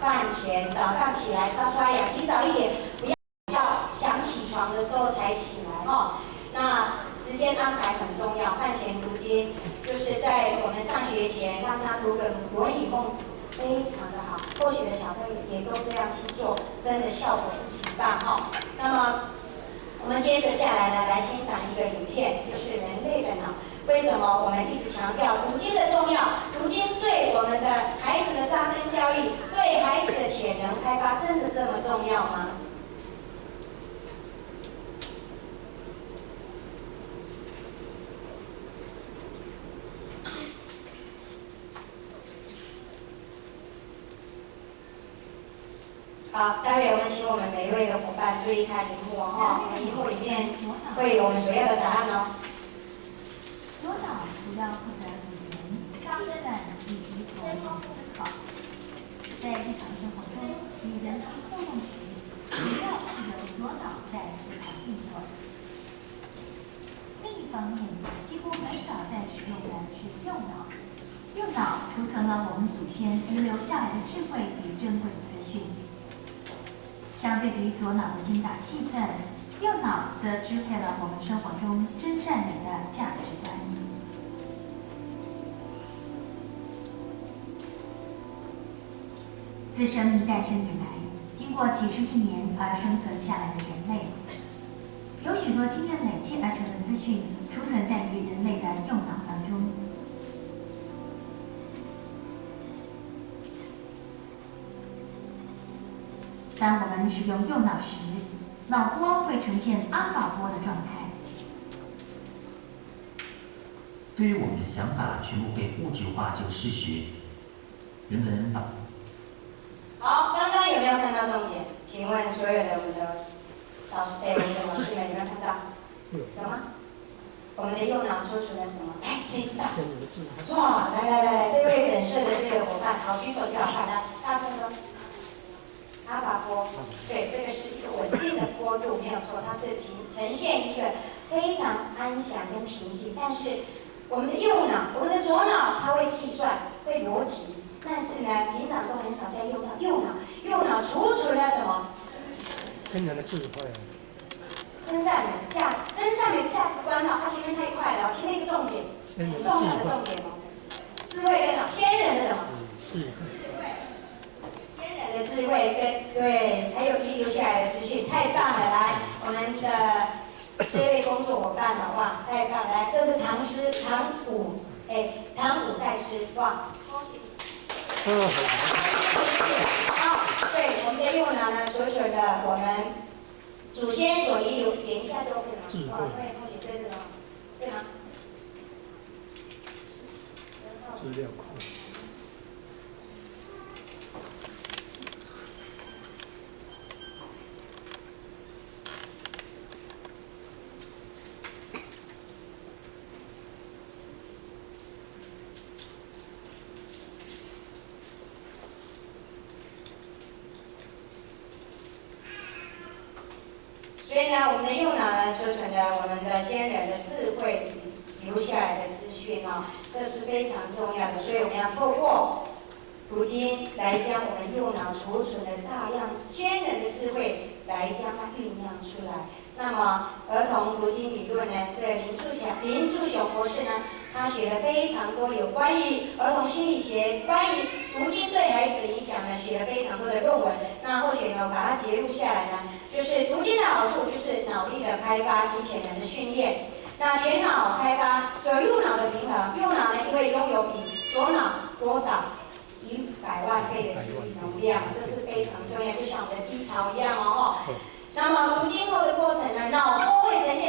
饭前，早上起来刷牙，提早一点，不要想起床的时候才起来哦。那时间安排很重要，饭前读经，就是在我们上学前让他读个《国语》《孟子》，非常的好。或许的小朋友也都这样去做，真的效果是极大哦。那么我们接着下来呢，来欣赏一个影片，就是人类的脑。为什么我们一直强调读经的重要？读经对我们的孩子的扎根教育，对孩子的潜能开发，真的这么重要吗？好，待会我们请我们每一位的伙伴注意看荧幕哦，我们荧幕里面会有我们所要的答案哦。左脑主要负责语言、判断以及逻辑思考。在日常生活中，与人际互动时，主要是由左脑在思考运作。另一方面，几乎很少在使用的是右脑。右脑储存了我们祖先遗留下来的智慧与珍贵资讯。相对于左脑的精打细算，右脑则支配了我们生活中真善美的价值观。自生命诞生以来，经过几十亿年而生存下来的人类，有许多经验累积而成的资讯储存在于人类的右脑当中。当我们使用右脑时，脑波会呈现阿法波的状态。对于我们的想法全部被物质化这个事实，人们把好，刚刚有没有看到重点？请问所有的我们的我们的老师们有没有看到？有吗？我们的右脑储存了什么？哎，谁知道？哇，来，这位本社的这个伙伴，好，举手就好，来，大声说。阿法波，对，这个是一个稳定的波度，没有错，它是呈现一个非常安详跟平静。但是我们的右脑，我们的左脑，它会计算，会逻辑，但是呢，平常都很少在用到右脑。右脑储存了什么？天然的智慧。真善美的价值，真善美的价值观哦，它前面太快了，前面一个重点，很重要的重点哦。智慧跟什么？先人的什么？智慧。的智慧跟对，还有遗留下来的资讯，太棒了！来，我们的这位工作伙伴了，哇，太棒了！来，这是唐五代诗，哇，恭喜你！好，对，我们的右脑呢，储存了我们祖先所遗留，点一下就 OK 了。哇，对，恭喜对这个，对吗？资料库。所以呢，我们的右脑呢，储存了我们的先人的智慧留下来的资讯哦，这是非常重要的。所以我们要透过读经来将我们右脑储存的大量先人的智慧来将它酝酿出来。那么儿童读经理论呢，这林柱雄博士呢，他写了非常多有关于儿童心理学、关于读经对孩子的影响呢，写了非常多的论文。那或许呢，把它截录下来呢，就是读经的好处就是脑力的开发及潜能的训练。那全脑开发左右脑的平衡，右脑呢因为拥有比左脑多少100万倍的记忆能量，这是非常重要，就像我们的低潮一样哦。那么读经后的过程呢，脑波会呈现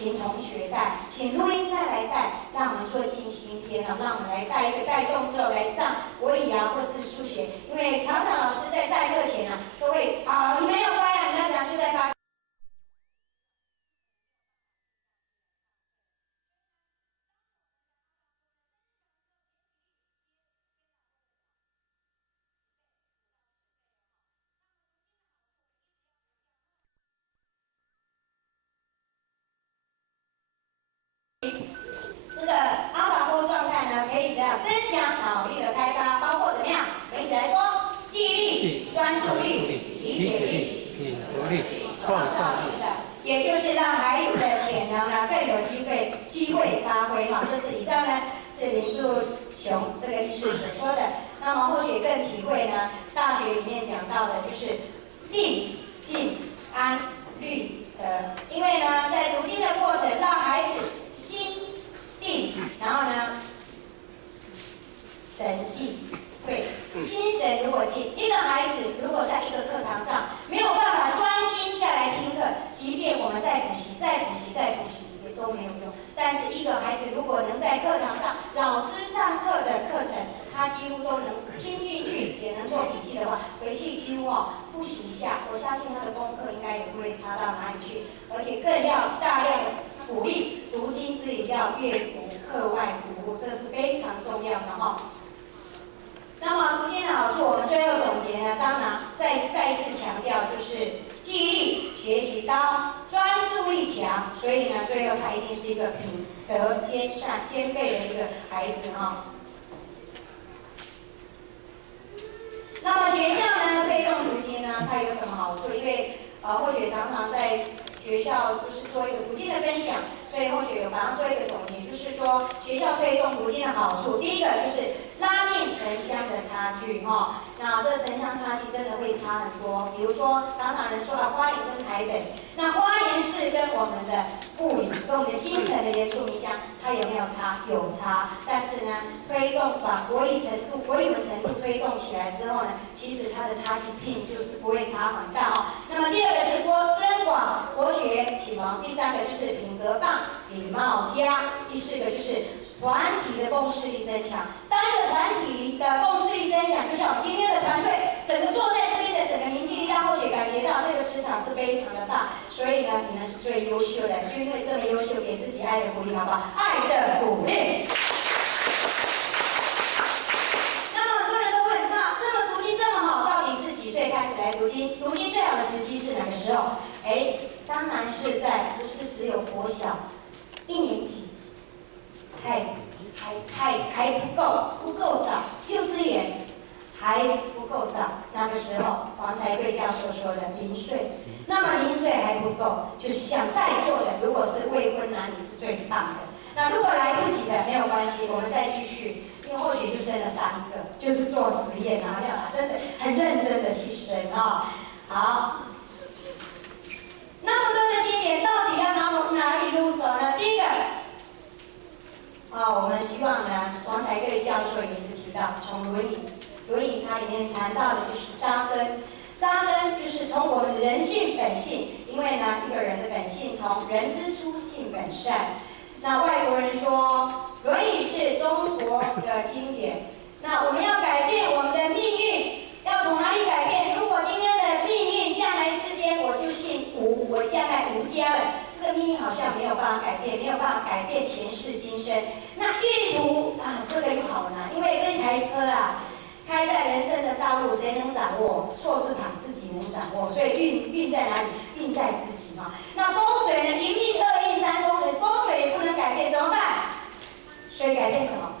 请同学带，请录音带来带，让我们做静心篇啊，让我们来带一个带动之后来上国语啊或是数学，因为常常老师在带课前啊都会你没有乖啊，你那讲就在发。这个阿法波状态呢，可以这样增强脑力的开发，包括怎么样？我们一起来说：记忆力、专注力、理解力、品格力、创造力。也就是让孩子的潜能呢更有机会发挥哈。这是以上呢是林树雄这个医师所说的。那么后学更体会呢，大学里面讲到的就是定、静、安、律、德。因为呢，在读经的过程，让孩子心定，然后呢，神静，会心神如果静，一个孩子如果在一个课堂上没有办法专心下来听课，即便我们再补习、也都没有用。但是一个孩子如果能在课堂上，老师上课的课程，他几乎都能听进去，也能做笔记的话，回去几乎复习一下，我相信他的功课应该也不会差到哪里去，而且更要大量的鼓励读经之余要阅读课外读物，这是非常重要的哈。那么读经的好处，我们最后总结呢，当然再一次强调就是记忆力学习高，专注力强，所以呢，最后他一定是一个品德兼善兼备的一个孩子哈。那么学校呢推动读经呢，它有什么好处？因为或许常常在学校就是做一个读经的分享，所以或许有马上做一个总结，就是说学校推动读经的好处，第一个就是拉近城乡的差距哈。那这城乡差距真的会差很多，比如说常常人说花莲跟台北，那花莲市跟我们的富里跟我们的新城的原住民乡，它有没有差？有差。但是呢，推动把国语文程度推动起来之后呢，其实它的差距并就是不会差很大哦。那么第二个是增广国学启蒙，第三个就是品德棒、礼貌佳，第四个就是团体的共识力增强。当一个团体的共识力增强，就像我们今天的团队，整个坐在这边的整个凝聚力，让或许感觉到这个磁场是非常的大。所以呢，你们是最优秀的，就因为这么优秀，给自己爱的鼓励，好不好？爱的鼓励。那么很多人都问，那这么读经这么好，到底是几岁开始来读经？读经最好的时机是哪个时候？当然是不是只有国小1年级，还不够早，幼稚园还不够早，那个时候黄才贵教授说的0岁，那么0岁还不够，就是像在座的，如果是未婚男女是最棒的。那如果来不及的没有关系，我们再继续，因为或许就生了3个，就是做实验，然后要真的很认真的去生啊。好，那么多的经典到底要哪里入手呢？第一个。我们希望呢，王才贵教授也是提到，从《论语》它里面谈到的就是扎根就是从我们的人性本性，因为呢，一个人的本性从人之初性本善。那外国人说，《论语》是中国的经典。那我们要改变我们的命运，要从哪里改变？如果今天的命运将来世间，我就姓吴，我将来吴家了。这个命运好像没有办法改变，没有办法改变前世今生。那运途这个又好难，因为这台车开在人生的道路，谁能掌握？错字旁自己能掌握，所以运在哪里？运在自己嘛。那风水呢？一命二运三风水，风水也不能改变，怎么办？所以改变什么？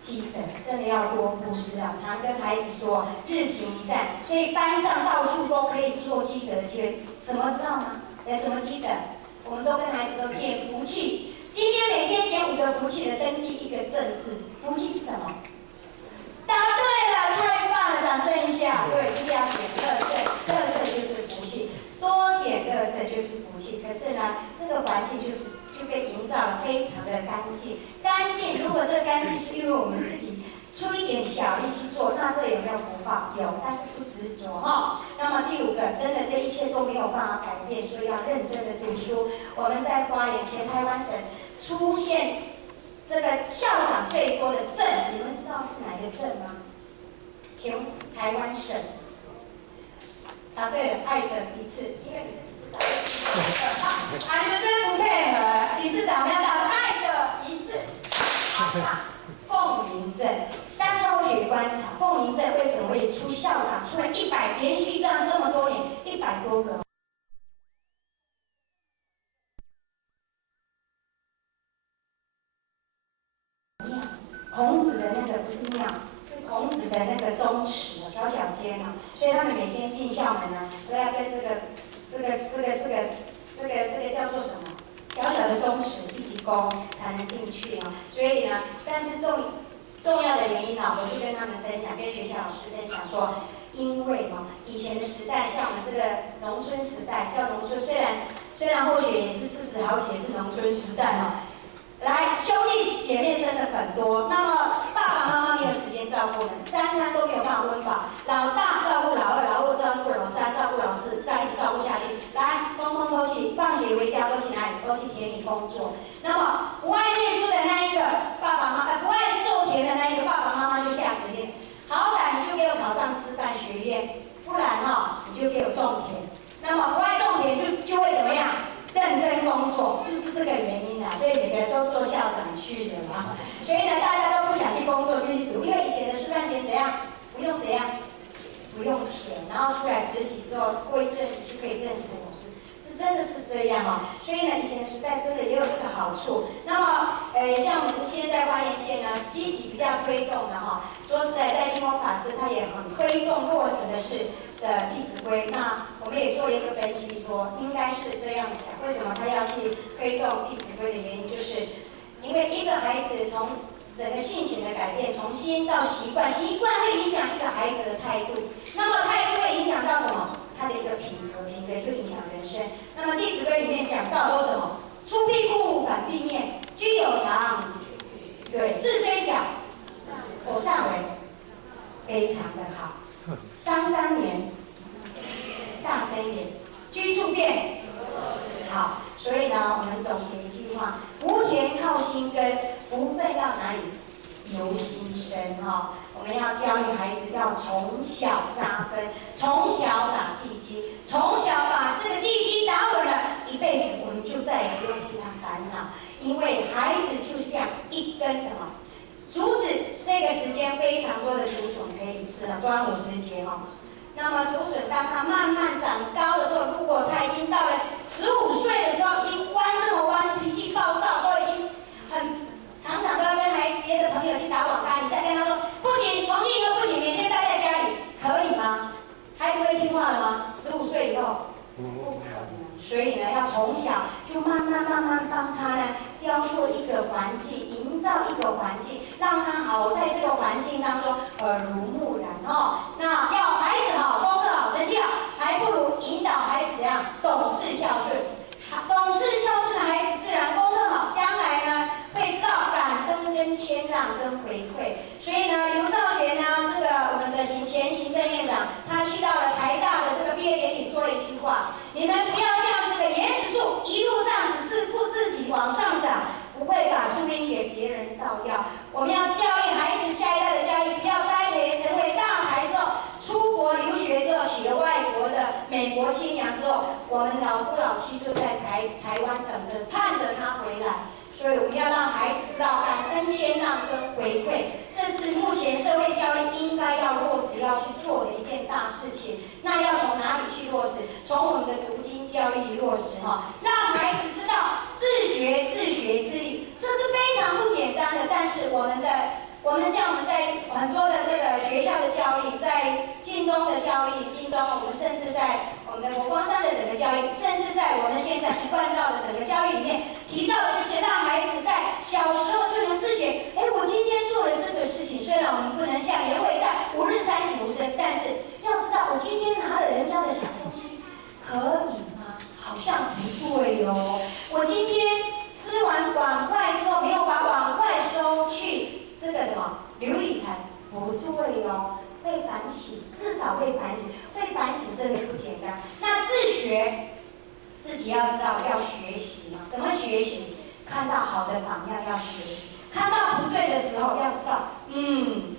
积德，真的要多布施啊！常跟孩子说，日行一善，所以班上到处都可以做积德的机会。怎么知道吗？怎么积德？我们都跟孩子说捡福气。今天每天捡5个福气的，登记1个正字。福气是什么？答对了，太棒了，掌声一下。对，就是要捡垃圾，垃圾就是福气，多捡垃圾就是福气。可是呢，这个环境就被营造得非常的干净。干净，如果这个干净是因为我们自己出一点小力去做，那这有没有福报？有，但是不执着哈。那么第5个，真的这一切都没有办法改变，所以要认真的读书。我们在花莲前台湾省出现这个校长最多的镇，你们知道是哪个镇吗？前台湾省。答对了，爱的一次，因为你是理事长。啊，你们真不配合，理事长我们要答是爱的一次。凤林镇，大家会去观察凤林镇为什么会出校长，出了连续这么多年100多个。孔子的那个不是庙，是孔子的那个宗祠小小间啊，所以他们每天进校门呢，都要跟这个叫做什么？小小的宗祠一起攻才能进去啊。所以呢，但是重要的原因呢，我就跟他们分享，跟学校老师分享说，因为以前的时代，像我们这个农村时代，叫农村，虽然后学也是40好几是农村时代来，兄弟姐妹生的很多，那么爸爸妈妈没有时间照顾人，3餐都没有办法温饱，老大照顾老二，老二照顾老三，照顾老四，这样一直照顾下去，来，通通都去放学回家都去哪里？都去田里工作。那么不爱念书的那一个不爱种田的那一个爸爸妈妈就下指令，好歹你就给我考上师范学院，不然你就给我种田。那么不爱种田就会怎么样？认真工作，就是这个原因啊，所以每个人都做校长去的嘛。所以呢，大家都不想去工作，就去读，因为以前的师范学院怎样，不用钱，然后出来实习之后过一阵子就可以正式老师，是真的是这样所以呢，以前的时代真的也有这个好处。那么，像我们现在花莲县呢，积极比较推动的说实在，在金光法师他也很推动落实的是的《弟子规》，那我们也做了一个分析说，应该是这样想。为什么他要去推动《弟子规》的原因，就是因为一个孩子从整个性情的改变，从心到习惯，习惯会影响一个孩子的态度，那么态度会影响到什么？他的一个品格，品格就影响人生。那么《弟子规》里面讲到都什么？出屁股，反屁面，居有常，对，事虽小，口上为，非常的好。商3年，大声一点，居处变，好。所以呢，我们总结一句话：福田靠心根，福分要哪里？由心生我们要教育孩子要从小扎根，从小打地基，从小把这个地基打稳了，一辈子我们就再也不用替他烦恼，因为孩子就像一根什么竹子，这个时间非常多的竹笋可以吃了，端午时节那么竹笋当它慢慢长高的时候，如果它已经到了15岁的时候，已经弯这么弯，脾气暴躁，都已经常常都要跟别的朋友去打网咖，你再跟他说不行，从今以后不行，每天待在家里，可以吗？孩子会听话了吗？15岁以后不可能。所以呢，要从小就慢慢帮他呢雕塑一个环境，营造一个环境，让他好在这个环境当中耳濡目染那要孩子好，功课好，成绩好，还不如引导孩子怎样懂事孝顺。懂事孝顺的孩子，自然功课好，将来呢会知道感恩跟谦让跟回馈。所以呢，刘兆玄呢，这个我们的前行政院长，他去到了台大的这个毕业典礼，说了一句话：你们不要像这个椰子树，一路上只顾自己往上长，不会把树荫给别人照耀。我们要教育孩子，下一代的教育，不要栽培成为大才之后，出国留学之后，娶了外国的美国新娘之后，我们老夫老妻就在台湾等着，盼着他回来。所以我们要让孩子知道感恩、谦让跟回馈，这是目前社会教育应该要落实、要去做的一件大事情。那要从哪里去落实？从我们的读经教育落实让孩子知道自觉、自学、自立，这是非常不简单的。但是我们像我们在很多的这个学校的教育，在建中的教育，我们甚至在我们的佛光山的整个教育，甚至在我们现在一贯道的整个教育里面提到的，就是让孩子在小时候就能自觉。我今天做了这个事情，虽然我们不能像颜慧在5日3省吾身，但是要知道我今天拿了人家的小东西，可以吗？好像不对我今天吃完碗筷之后，没有把碗筷收去这个什么琉璃台，不对会反省，至少会反省，真的不简单。那自学，自己要知道要学习怎么学习？看到好的榜样要学习，看到不对的时候要知道，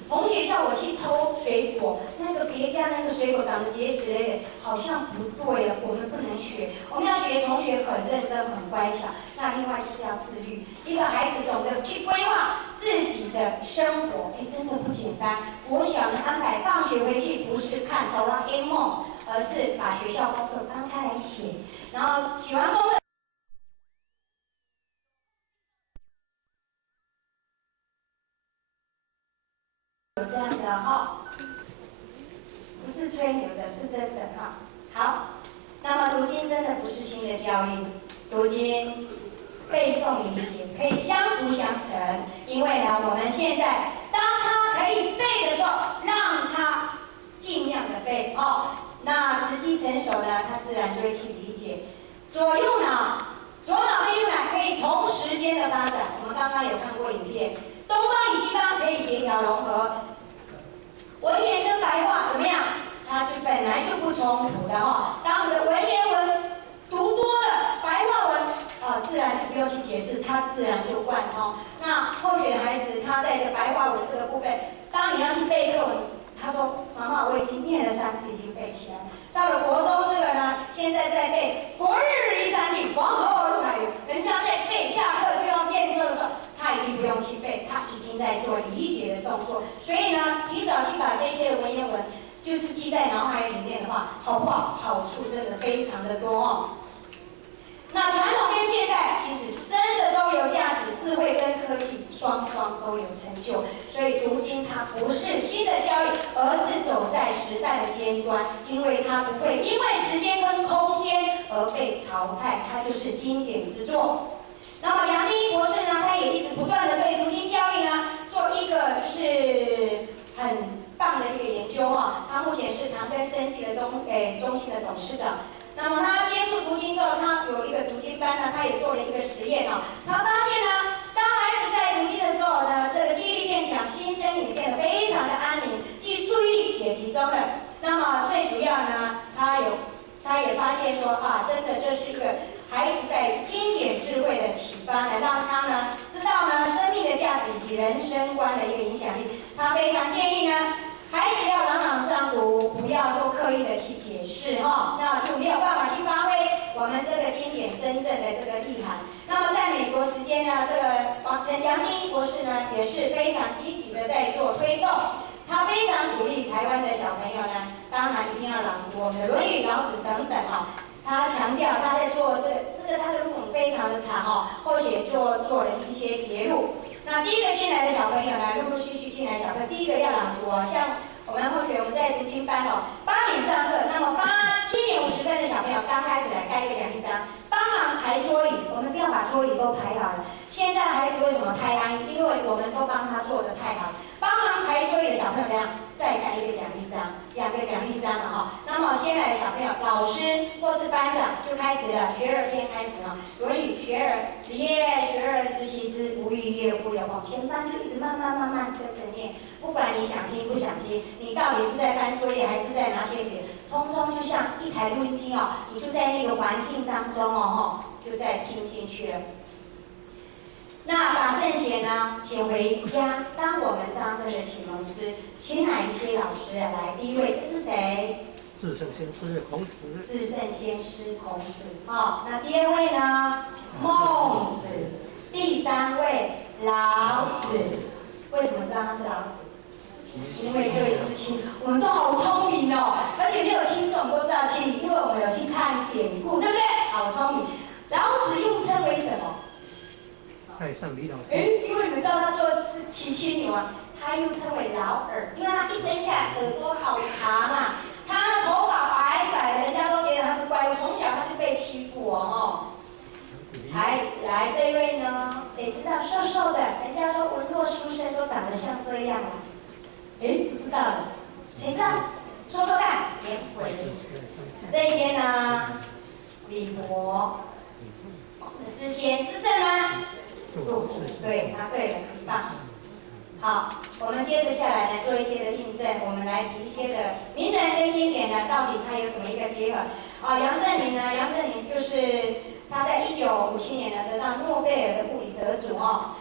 同学叫我去偷水果，那个别家那个水果长得结实累累，好像不对啊，我们不能学。我们要学同学很认真、很乖巧。那另外就是要自律，一个孩子懂得去规划自己的生活，真的不简单。国小的安排放学回去不是看哆啦 A 梦，而是把学校功课翻开来写，然后写完功课。这样子哈，不是吹牛的，是真的哈。好，那么读经真的不是新的教育，读经背诵理解可以相辅相成，因为呢，我们现在当他可以背的时候，让他尽量的背哦。那时机成熟呢，他自然就会去理解。左右脑，左脑跟右脑可以同时间的发展。我们刚刚有看过影片，东方与西方可以协调融合。文言跟白话怎么样？它就本来就不冲突的哈。当我们的文言文读多了，白话文自然就不用去解释，它自然就贯通。那后学的孩子，他在这个白话文这个部分，当你要去背课文，他说：“妈妈，我已经念了3次，已经背起来了。”到了国中这个呢，现在在背“国日依山尽，黄河入海流”，人家在背，下课就要变色的时候，他已经不用去背，他已经在做理解的动作。所以呢，提早去把这些文言文就是记在脑海里面的话，好处真的非常的多哦。那传统跟现代其实真的都有价值，智慧跟科技双都有成就。所以读经它不是新的教育，而是走在时代的尖端，因为它不会因为时间跟空间而被淘汰，它就是经典之作。那么杨定一博士呢，他也一直不断的对读经教育呢做一个就是很棒的一个研究哈。他目前是长庚生技的中心的董事长。那么他接触读经之后，他有一个读经班呢，他也做了一个实验啊。他发现呢，当孩子在读经的时候呢，这个记忆力变强，心身也变得非常的安宁，注意力也集中了。那么最主要呢，他也发现说真的这是一个孩子在经典智慧的启发呢，让他呢知道呢生命的价值以及人生观的一个影响力。他非常建议呢，孩子要朗朗上口，不要说刻意的去解释那就没有办法去发挥我们这个经典真正的这个意涵。那么在美国时间呢，这个杨定一博士呢也是非常积极的在做推动。他非常鼓励台湾的小朋友呢，当然一定要朗读我们的《论语》《老子》等等他强调他在做这个他的论文非常的长后学就做了一些节录。那第一个进来的小朋友呢，陆陆续续进来小朋友，第一个要朗读像我们后学我们在读经班8点上课，那么7点50分的小朋友刚开始来盖一个奖励章，帮忙排桌椅，我们不要把桌椅都排好了。现在孩子为什么太安逸？因为我们都帮他做得太好。帮忙排桌椅的小朋友怎样？再盖一个奖励章，2个奖励章了那么先来的小朋友，老师或是班长就开始了，学而篇开始论语学而子曰：“学而时习之，不亦说乎？”全班就一直慢慢跟着念，不管你想听不想听，你到底是在翻作业还是在拿铅笔，通通就像一台录音机你就在那个环境当中就在听进去了。那把圣贤呢请回家当我们张根的启蒙师，请哪一些老师来？第一位这是谁？至圣先师孔子。至圣先师孔子那第2位呢？孟子。第3位老子。为什么知道他是老子？因为这里之前我们都好聪明而且6、7岁我们都知道去，因为我们有去看典故，对不对？好聪明。老子又称为什么？太上李老师。因为你们知道他说是骑青牛他又称为老耳，因为他一生下来耳朵好长他的头发白白的，人家都觉得他是怪物，从小他就被欺负来这一位呢，谁知道瘦瘦的，人家说文弱书生都长得像这样不知道的，谁知道？说说看，颜回。这一边呢，李博，诗仙，诗圣呢？杜甫，对，答对了，很棒。好，我们接着下来呢，做一些的印证，我们来提一些的名人跟经典呢，到底它有什么一个结合？杨振宁呢？杨振宁就是他在1957年呢得到诺贝尔的物理得主哦。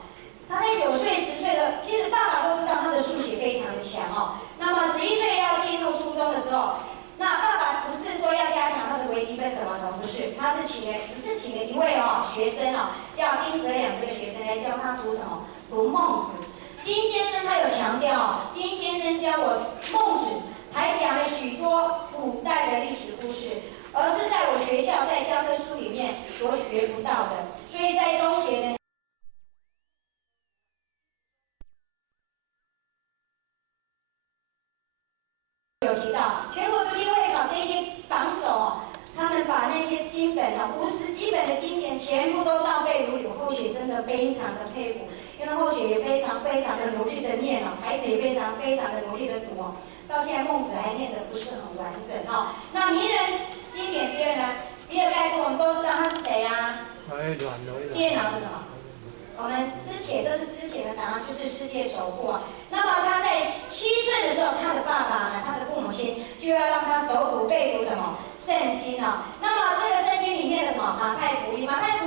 他在9岁、10岁的，其实爸爸都知道他的数学非常的强哦。那么11岁要进入初中的时候，那爸爸不是说要加强他的微积分什么的，不是，他是只是请了一位学生叫丁哲良这个学生来教他读什么？读孟子。丁先生他有强调丁先生教我孟子，还讲了许多古代的历史故事，而是在我学校在教科书里面所学不到的。所以在中学呢，有提到全国读经会考这些榜首他们把那些经本50几本的经典全部都倒背如流，后学真的非常的佩服，因为后学也非常的努力的念孩子也非常的努力的读到现在孟子还念得不是很完整那名人经典第二呢，比尔盖茨我们都知道他是谁啊？电脑的什么？我们这是之前的答案，就是世界首富那么他在7岁的时候，他的爸爸呢，他的父母亲就要让他手读背读什么圣经那么这个圣经里面的什么马太福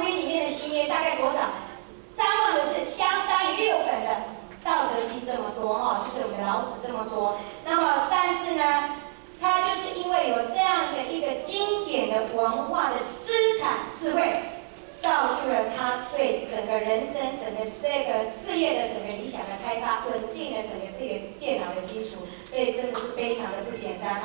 音里面的新约大概多少？3万个字，相当于6本的道德经这么多就是我们的老子这么多。那么但是呢，他就是因为有这样的一个经典的文化的资产智慧，造就了他对整个人生、整个这个事业的整个理想的开发，稳定了整个这个电脑的基础，所以真的是非常的不简单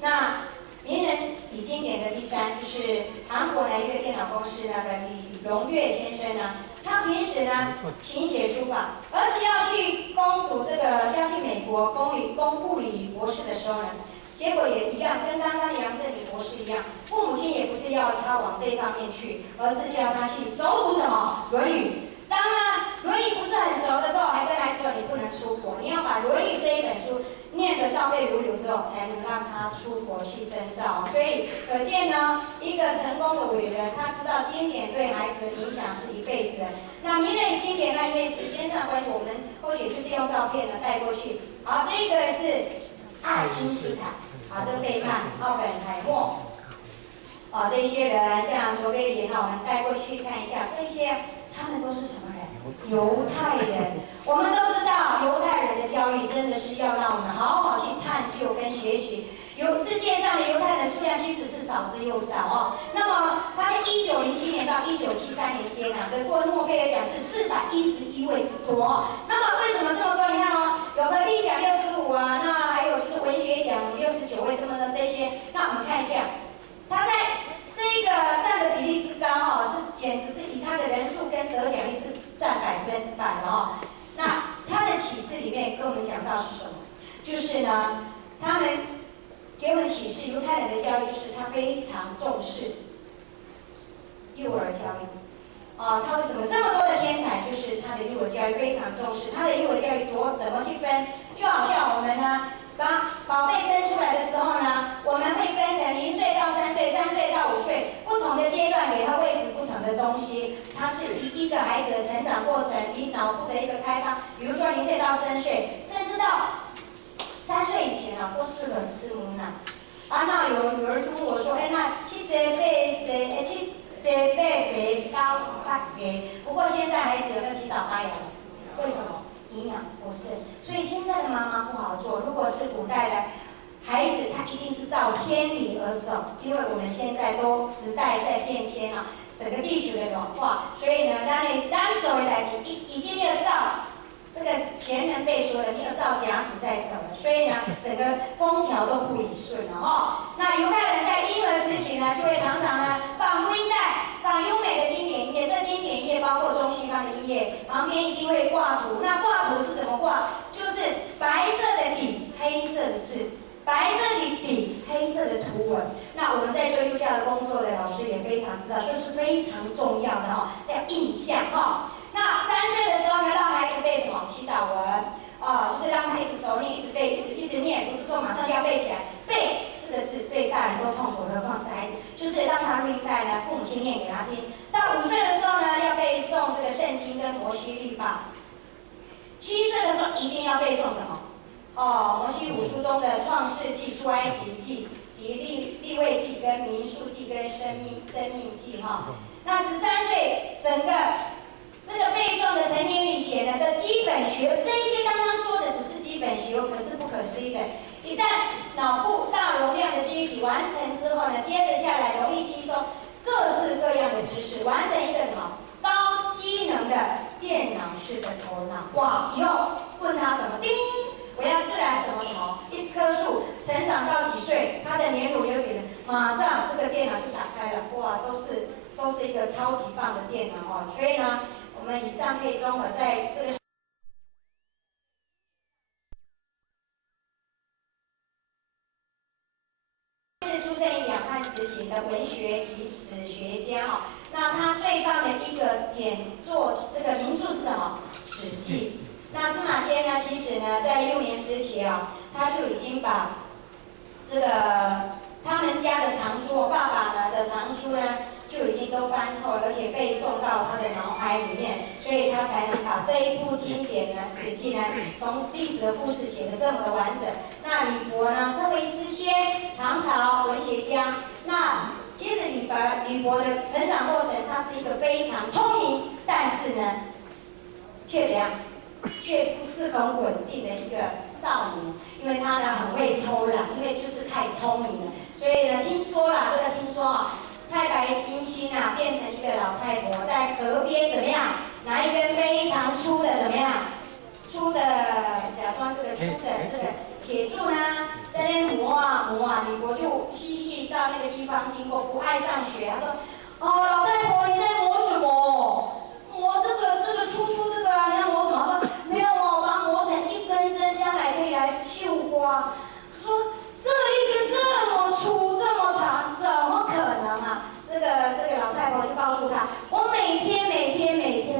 那名人以经典的第3，就是韩国的一个电脑公司的李荣岳先生呢，他平时呢勤写书法，儿子要去攻读要去美国攻物理博士的时候呢，结果也一样，跟刚刚杨振理博士一样，父母亲也不是要他往这一方面去，而是叫他去熟读什么《论语》。当《论语》不是很熟的时候，还跟孩子说你不能出国，你要把《论语》这一本书念得倒背如流之后，才能让他出国去深造。所以可见呢，一个成功的伟人，他知道经典对孩子的影响是一辈子的。那名人经典呢，因为时间上关系，我们或许就是用照片呢带过去。好，这个是爱因斯坦。这个贝曼、奥本海默，这些人像卓别林我们带过去看一下，这些他们都是什么人？犹太人。我们都知道，犹太人的教育真的是要让我们好好去探究跟学习。世界上的犹太人数量其实是少之又少那么他在1907年到1973年间得过诺贝尔奖是411位之多那么为什么这么多？你看有和平奖65那还有就是文学奖69位这么的这些。那我们看一下，他在这个占的比例之高是简直是以他的人数跟得奖率是占100%的那他的启示里面跟我们讲到是什么？就是呢，他们给我们启示，犹太人的教育就是他非常重视幼儿教育他为什么这么多的天才？就是他的幼儿教育非常重视，他的幼儿教育怎么去分？就好像我们呢，把宝贝生出来的时候呢，我们会分成0岁到3岁、3岁到5岁不同的阶段，给他喂食不同的东西。它是以一个孩子的成长过程，以脑部的一个开发，比如说0岁到3岁，甚至到3岁以前都适合吃母奶。那有人就问我说，那7节8到8节，不过现在孩子有没有提早发芽？为什么？营养不是，所以现在的妈妈不好做。如果是古代的孩子，他一定是照天理而走，因为我们现在都时代在变迁整个地球的暖化，所以呢，当走的代志已经没有照这个前人辈说的，没有照甲子在走了，所以呢，整个风调都不理顺了那犹太人在婴儿时期呢，就会常常呢放录音带，放优美的经典音乐，这经典音乐包括中西方的音乐，旁边一定会挂图。那挂图是怎么挂？就是白色的底，黑色的字。白色的底，黑色的图文。那我们在做幼教的工作的老师也非常知道，这是非常重要的这样印象那3岁的时候呢，让孩子背什么祈祷文就是让他一直熟练，一直背，一直念，不是说马上就要背起来。背这个字对大人都痛苦，何况是孩子，就是让他录音带呢，父母亲念给他听。到5岁的时候呢，要背诵这个圣经跟摩西律法。7岁的时候一定要背诵什么？摩西五书中的创世纪、出埃及记及利未记跟民数记跟生命记那13岁整个这个背是一等。一旦脑部大容量的记忆体完成之后呢，接着下来容易吸收各式各样的知识，完成一个什么高机能的电脑式的头脑。哇，以后问他什么，叮，我要自然什么什么，一棵树成长到几岁，它的年乳有几年，马上这个电脑就打开了，哇，都是一个超级棒的电脑哦。所以呢，我们以上可以综合在这个。是出生于两汉时期的文学及史学家哦。那他最棒的一个典作，这个名著是什么？《史记》。那司马迁呢，其实呢，在幼年时期啊，他就已经把这个他们家的藏书，爸爸呢的藏书呢，就已经都翻透了，而且背诵到他的脑海里面，所以他才能把这一部经典呢，《史记》呢，从历史的故事写得这么的完整。那李博呢，称为诗仙，唐朝文学家。那其实李博的成长过程，他是一个非常聪明，但是呢，却怎样？却不是很稳定的一个少年，因为他呢很会偷懒，因为就是太聪明了。所以呢，听说啊，太白金星啊变成一个老太婆，在河边怎么样？拿一根非常粗的怎么样？粗的假装这个粗的这个铁柱呢，在那边磨啊，李博就嬉戏到那个地方经过，不爱上学。他说：“哦，老太婆你在磨什么？磨这个粗这个啊，你在磨什么？”他说：“没有哦，我把它磨成一根针，将来可以来绣花。”说这一根这么粗这么长，怎么可能啊？这个老太婆就告诉他：“我每天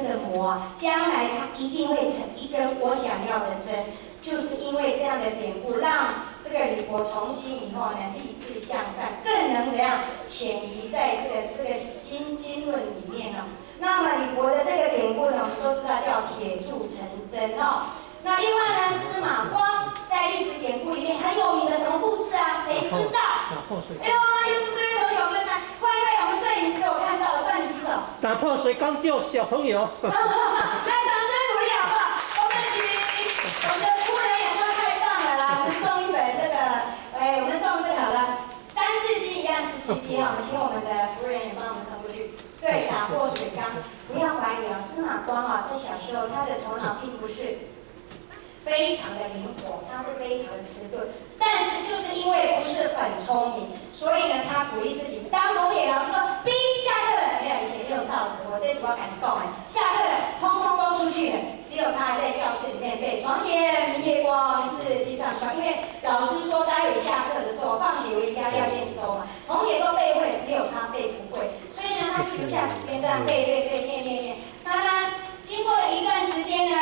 的磨啊，将来它一定会成一根我想要的针。”就是因为这样的典故，让这个李博从今以后呢，立志向善，更能怎样潜移在这个经论里面呢？那么李博的这个典故呢，我们都知道叫铁柱成针哦。那另外呢，司马光在历史典故里面很有名的什么故事啊？谁知道？哎呦，又是这位同学们呢，快我们摄影师我看到了，算你举手。打破水缸救小朋友。来，掌声鼓励好不好？我们请我们的夫人演唱太棒了啦！我们送一本这个，我们送这个好了，《三字经》一样是CD啊，我们请我们的夫人也帮我们送过去。对，打破水缸，不要怀疑啊，司马光啊，在小时候他的头脑并不是非常的灵活，他是非常的迟钝，但是就是因为不是很聪明，所以呢，他鼓励自己。当同学老师说“哔”下课了，没有以前用哨子，我这次我赶紧告白，下课了，通通都出去了，只有他还在教室里面背“床前明月光，是地上霜”。因为老师说待会下课的时候，放学回家要验收嘛，同学都背会，只有他背不会，所以呢，他就留下时间这样背，念。他呢，经过了一段时间呢。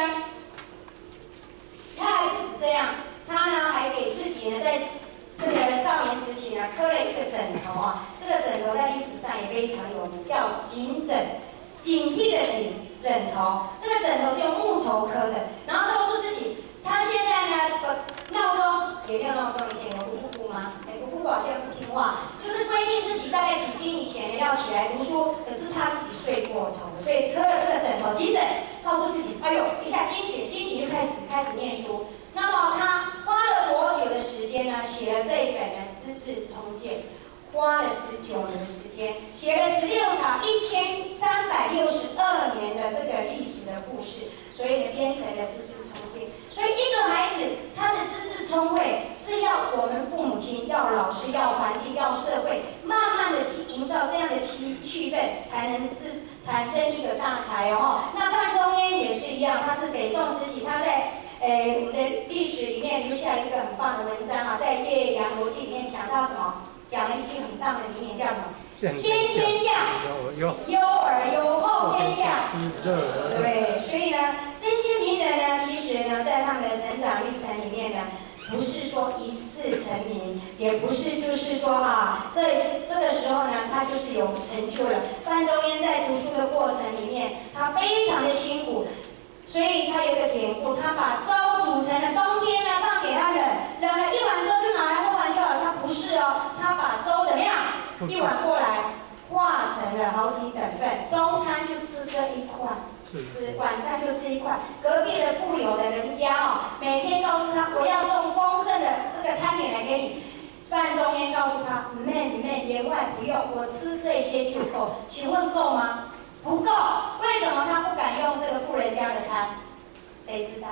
他还不止这样，他呢还给自己呢，在这个少年时期呢，刻了一个枕头啊。这个枕头在历史上也非常有名，叫警枕，警惕的警，枕头。这个枕头是用木头刻的，然后告诉自己，他现在呢，闹钟也没有闹钟，以前有姑姑吗？姑姑好像不听话，就是规定自己大概几斤以前要起来读书，可是怕自己睡过头，所以刻了这个枕头，警枕，告诉自己，哎呦，一下惊醒就开始念书。那么他花了多久的时间呢？写了这一本呢《资治通鉴》，花了19年的时间，写了16场1362年的这个历史的故事，所以呢编成了《资治通鉴》。所以一个孩子他的资治聪慧是要我们父母亲、要老师、要环境、要社会，慢慢的去营造这样的气氛，才能产生一个大才哦。那范仲淹也是一样，他是北宋时期，他在我们的历史里面留下了一个很棒的文章啊，在《岳阳楼记》里面讲到什么？讲了一句很棒的名言，叫什么？先天下优而优后天下对，所以呢，这些名人呢，其实呢，在他们的成长历程里面呢，不是说一世成名，也不是就是说这个时候呢，他就是有成就了。范仲淹在读书的过程里面，他非常的辛苦。所以他有一个典故，他把粥煮成了冬天呢放给他冷，冷了一碗粥就拿来喝完就好。他不是哦，他把粥怎么样？一碗过来，化成了好几等份。中餐就吃这一块，晚餐就吃一块。隔壁的富有的人家哦，每天告诉他我要送丰盛的个餐点来给你。范仲淹告诉他：妹，言外不用，我吃这些就够。请问够吗？不够。为什么他不敢用这个富人家的餐？谁知道？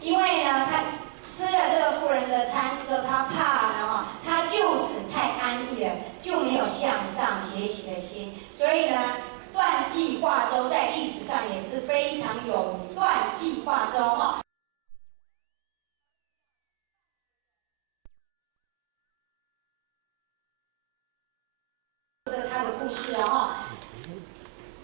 因为呢，他吃了这个富人的餐之后，他怕呢，他就此太安逸了，就没有向上学习的心，所以呢，断计划州在历史上也是非常有名。断计划州哈。这他的故事哈。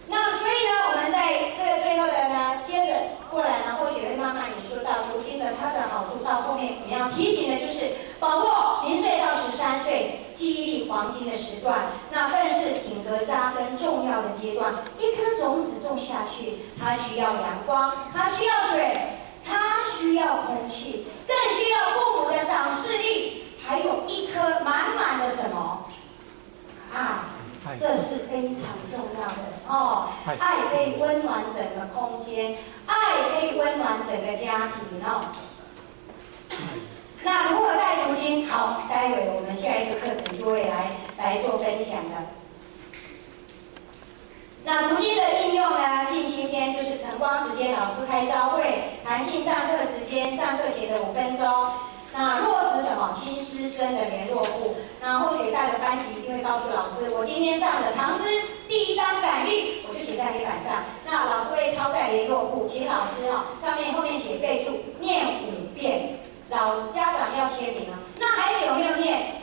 那所以呢，我们在这个最后的呢，接着过来呢，或许会慢慢也说到读经的它的好处。到后面我们要提醒的就是把握0岁到13岁记忆力黄金的时段，那更是品格扎根重要的阶段。一颗种子种下去，它需要阳光，它需要水，它需要空气，更需要父母的赏识力，还有一颗满满的什么？爱，这是非常重要的哦。爱可以温暖整个空间，爱可以温暖整个家庭哦。那如何带读经？好，待会我们下一个课程就会来做分享的。那读经的应用呢？近期篇就是晨光时间，老师开朝会；弹性上课时间，上课前的5分钟。那落实什么？亲师生的联络簿。那或许带的班级一定会告诉老师，我今天上的唐诗第1章感喻，我就写在黑板上。那老师会抄在联络簿，请老师上面后面写备注，念5遍。家长要签名啊。那孩子有没有念？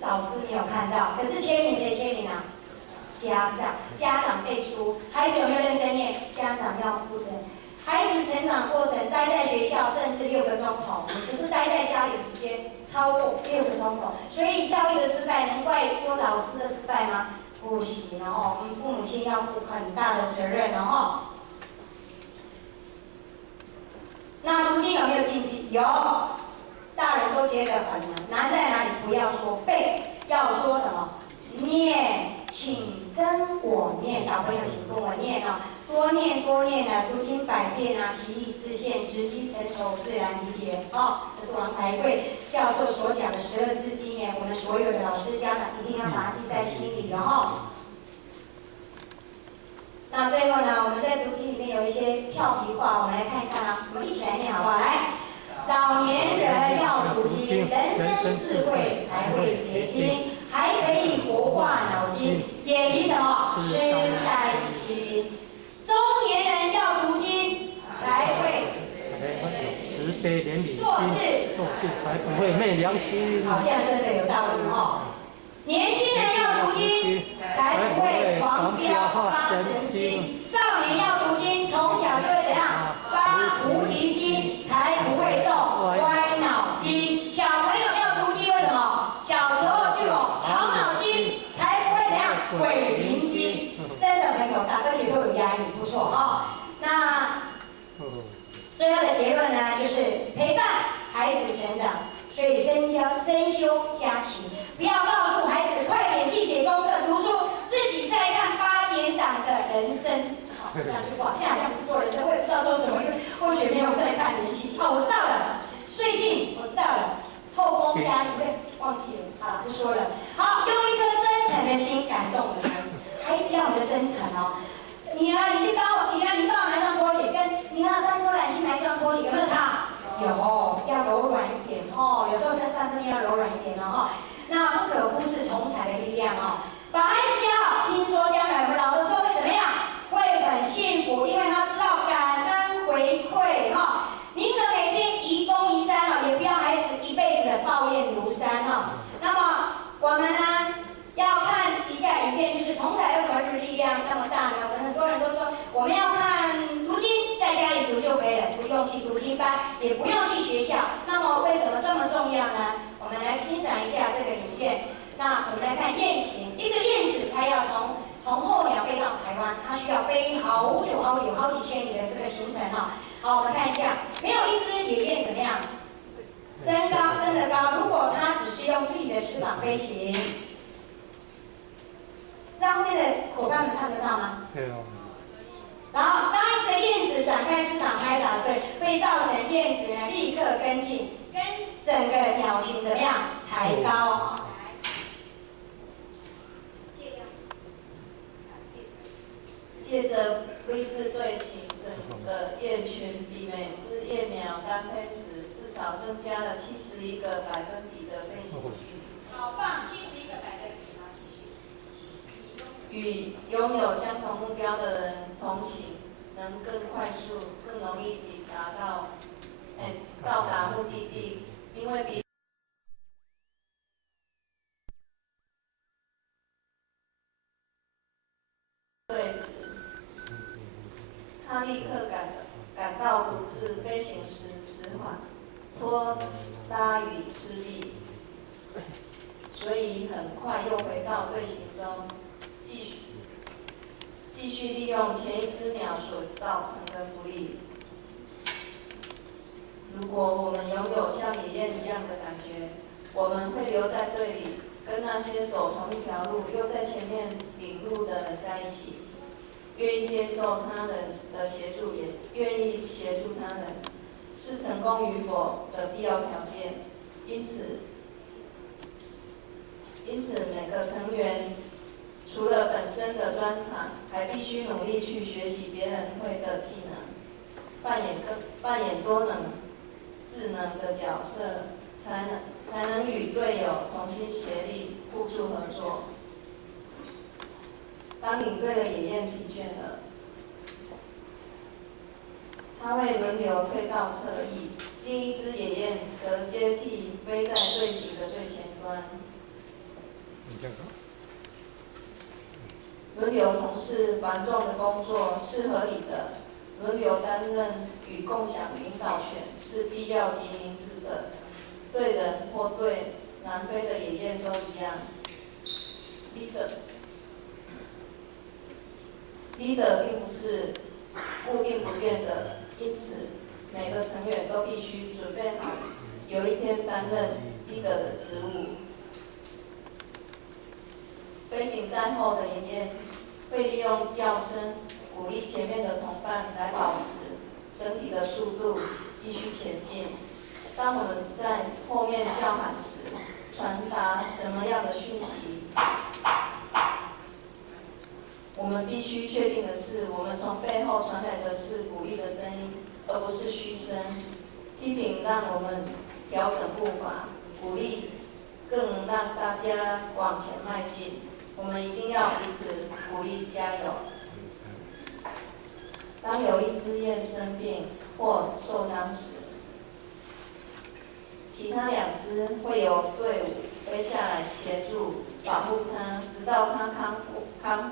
老师没有看到，可是签名谁签名啊？家长背书。孩子有没有认真念？家长要负责。孩子成长过程待在学校甚至6个钟头，可是待在家里时间超过6个钟头，所以教育的失败能怪说老师的失败吗？不行哦，我们父母亲要负很大的责任哦。那读经有没有禁忌？有，大人都觉得很难，难在哪里？不要说背，要说什么？念，请跟我念，小朋友请跟我念哦。多念啊，读经100遍啊，其义自现，时机成熟，自然理解哦。这是王台贵教授所讲的12字经言，我们所有的老师家长一定要把它记在心里哦。那最后呢，我们在读经里面有一些俏皮话，我们来看一看啊，我们一起来念好不好？来，老年人要读经，人生智慧才会结晶，还可以活化脑筋，远离什么痴呆心。中年人要读经，才会慈悲怜悯心，做事才不会昧良心。好像真的有道理哦。年轻人要读经，才不会狂飙发神经；少年要读经，从小就会怎样发菩提心，才不会动歪脑筋。小朋友要读经，为什么？小时候就有好脑筋，才不会怎样鬼灵精。真的很有道理，而且都有压力，不错哦。那最后的结论呢，就是陪伴孩子成长，所以身修家齐。不要告诉孩子快点去写功课、读书，自己再看8点档的人生。好，这样就哇，现在好像不是做人生，我也不知道做什么，因为或许没有在看连续剧。哦，我知道了，最近我知道了，后宫佳丽，对，忘记了，好，不说了。好，用一颗真诚的心感动我的孩子，孩子要你的真诚哦。你去帮我，你帮我拿双拖鞋，跟你看刚说来，你去拿一双拖鞋，有没有差？有，要柔软一点哦。有时候身上真的要柔软一点哦。那不可忽视同侪的力量哦，把孩子教好，听说将来我们老的时候会怎么样？会很幸福，因为他知道感恩回馈哈。宁可每天移宫移山哦，也不要孩子一辈子的抱怨如山哦。那么我们呢，要看一下影片，就是同侪为什么是力量那么大呢？我们很多人都说我们要看读经，在家里读就可以了，不用去读经班，也不用去学校。那么为什么这么重要呢？我们来欣赏一下这个影片。那我们来看雁行，一个燕子它要从候鸟飞到台湾，它需要飞好久好几千里的这个行程哈。好，我们看一下，没有一只野雁怎么样？升得高。如果它只是用自己的翅膀飞行，这样后面的伙伴们看得到吗？对哦。然后当一个燕子展开翅膀拍打碎，会造成燕子呢立刻跟着整个鸟群怎么样抬高？借着 V 字队形，整个雁群比每只夜鸟单飞时至少增加了71个百分比的飞行距离。好棒，71个百分比，好，继续。与拥有相同目标的人同行，能更快速、更容易到达目的地，因为比对时，他立刻感到独自飞行时迟缓、拖拉与吃力，所以很快又回到队形中，继续利用前一只鸟所造成的不利。如果我们拥有像野雁一样的感觉，我们会留在队里，跟那些走同一条路又在前面领路的人在一起，愿意接受他人的协助，也愿意协助他人，是成功与否的必要条件。因此每个成员除了本身的专长，还必须努力去学习别人会的技能，扮演多能、智能的角色，才能与队友同心协力、互助合作。当领队的野雁疲倦了，它会轮流退到侧翼，另一只野雁则接替飞在队形的最前端。轮流从事繁重的工作是合理的，轮流担任与共享领导权是必要及明智的。对人或对南非的野雁都一样。leader 并不是固定不变的，因此每个成员都必须准备好有一天担任 leader 的职务。飞行在后的野雁会利用叫声鼓励前面的同伴来保持整体的速度，继续前进。当我们在后面叫喊时，传达什么样的讯息？我们必须确定的是，我们从背后传来的是鼓励的声音，而不是嘘声。批评让我们调整步伐，鼓励更能让大家往前迈进。我们一定要彼此鼓励加油。当有一只雁生病或受伤时，其他两只会由队伍飞下来协助保护它，直到它康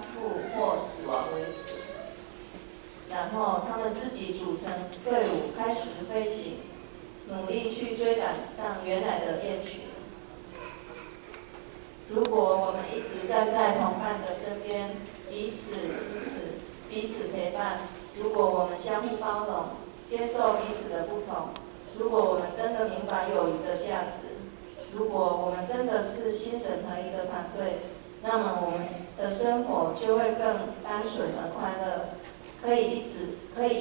复或死亡为止。然后他们自己组成队伍开始飞行，努力去追赶上原来的雁群。如果我们一直站在同伴的身边，彼此支持，彼此陪伴，如果我们相互包容，接受彼此的不同，如果我们真的明白友谊的价值，如果我们真的是心神合一的团队，那么我们的生活就会更单纯而快乐，可以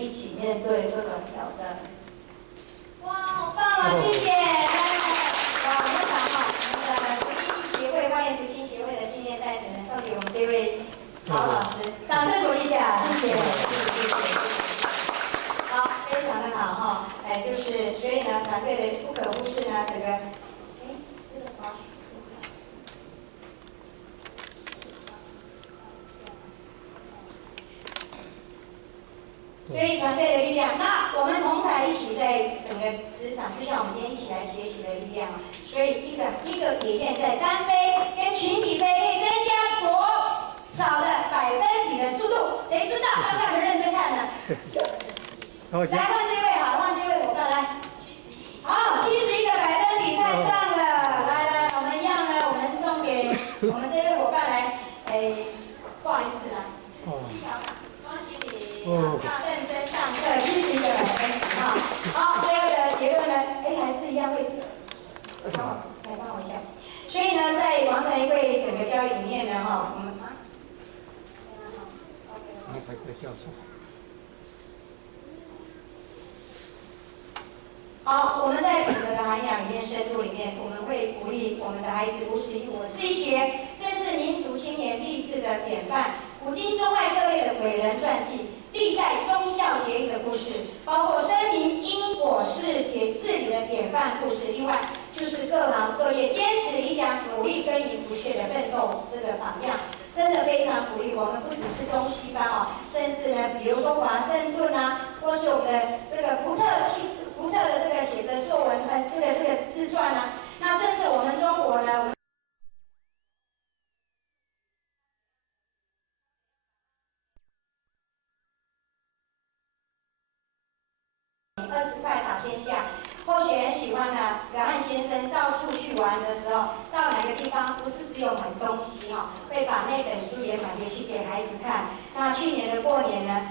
一起面对各种挑战。哇，好棒哦，谢谢！哇，非常好，我们的福基协会花莲福基协会的纪念袋只能送给我们这位曹老师，掌声鼓励一下，谢谢，谢谢。好，非常的好哈，就是所以呢，团队的不可忽视呢，整个，这个滑鼠。所以团队的力量，那我们同才一起在整个职场，就像我们今天一起来学习的力量。所以一个野雁在单飞跟群体飞可以增加多少的百分比的速度？谁知道？看看有认真看呢？来换这位好，换这位伙伴来。好，71个百分比，太棒了！来，我们一样呢，我们送给我们这位伙伴来，不好意思啦，技巧卡，恭喜你，要认真上课，71个百分比哈。好，最后的结论呢，还是一样会，来帮我想。所以呢，在王成一会整个教育里面呢，哈，我们好，我们在整个的涵养里面深入我们的孩子不是以我自己学，这是民族青年励志的典范。古今中外各类的伟人传记，历代忠孝节义的故事，包括生民因果治理的典范故事。另外就是各行各业坚持理想、努力耕耘不懈的奋斗这个榜样。真的非常鼓励我们，不只是中西方哦，甚至呢，比如说华盛顿啊，或是我们的这个福特的这个写的作文，这个自传啊，那甚至我们中国呢。20块打天下，或许很喜欢的葛汉先生到处去玩的时候，到哪个地方不是只有买东西哦，会把那本书也买回去给孩子看。那去年的过年呢，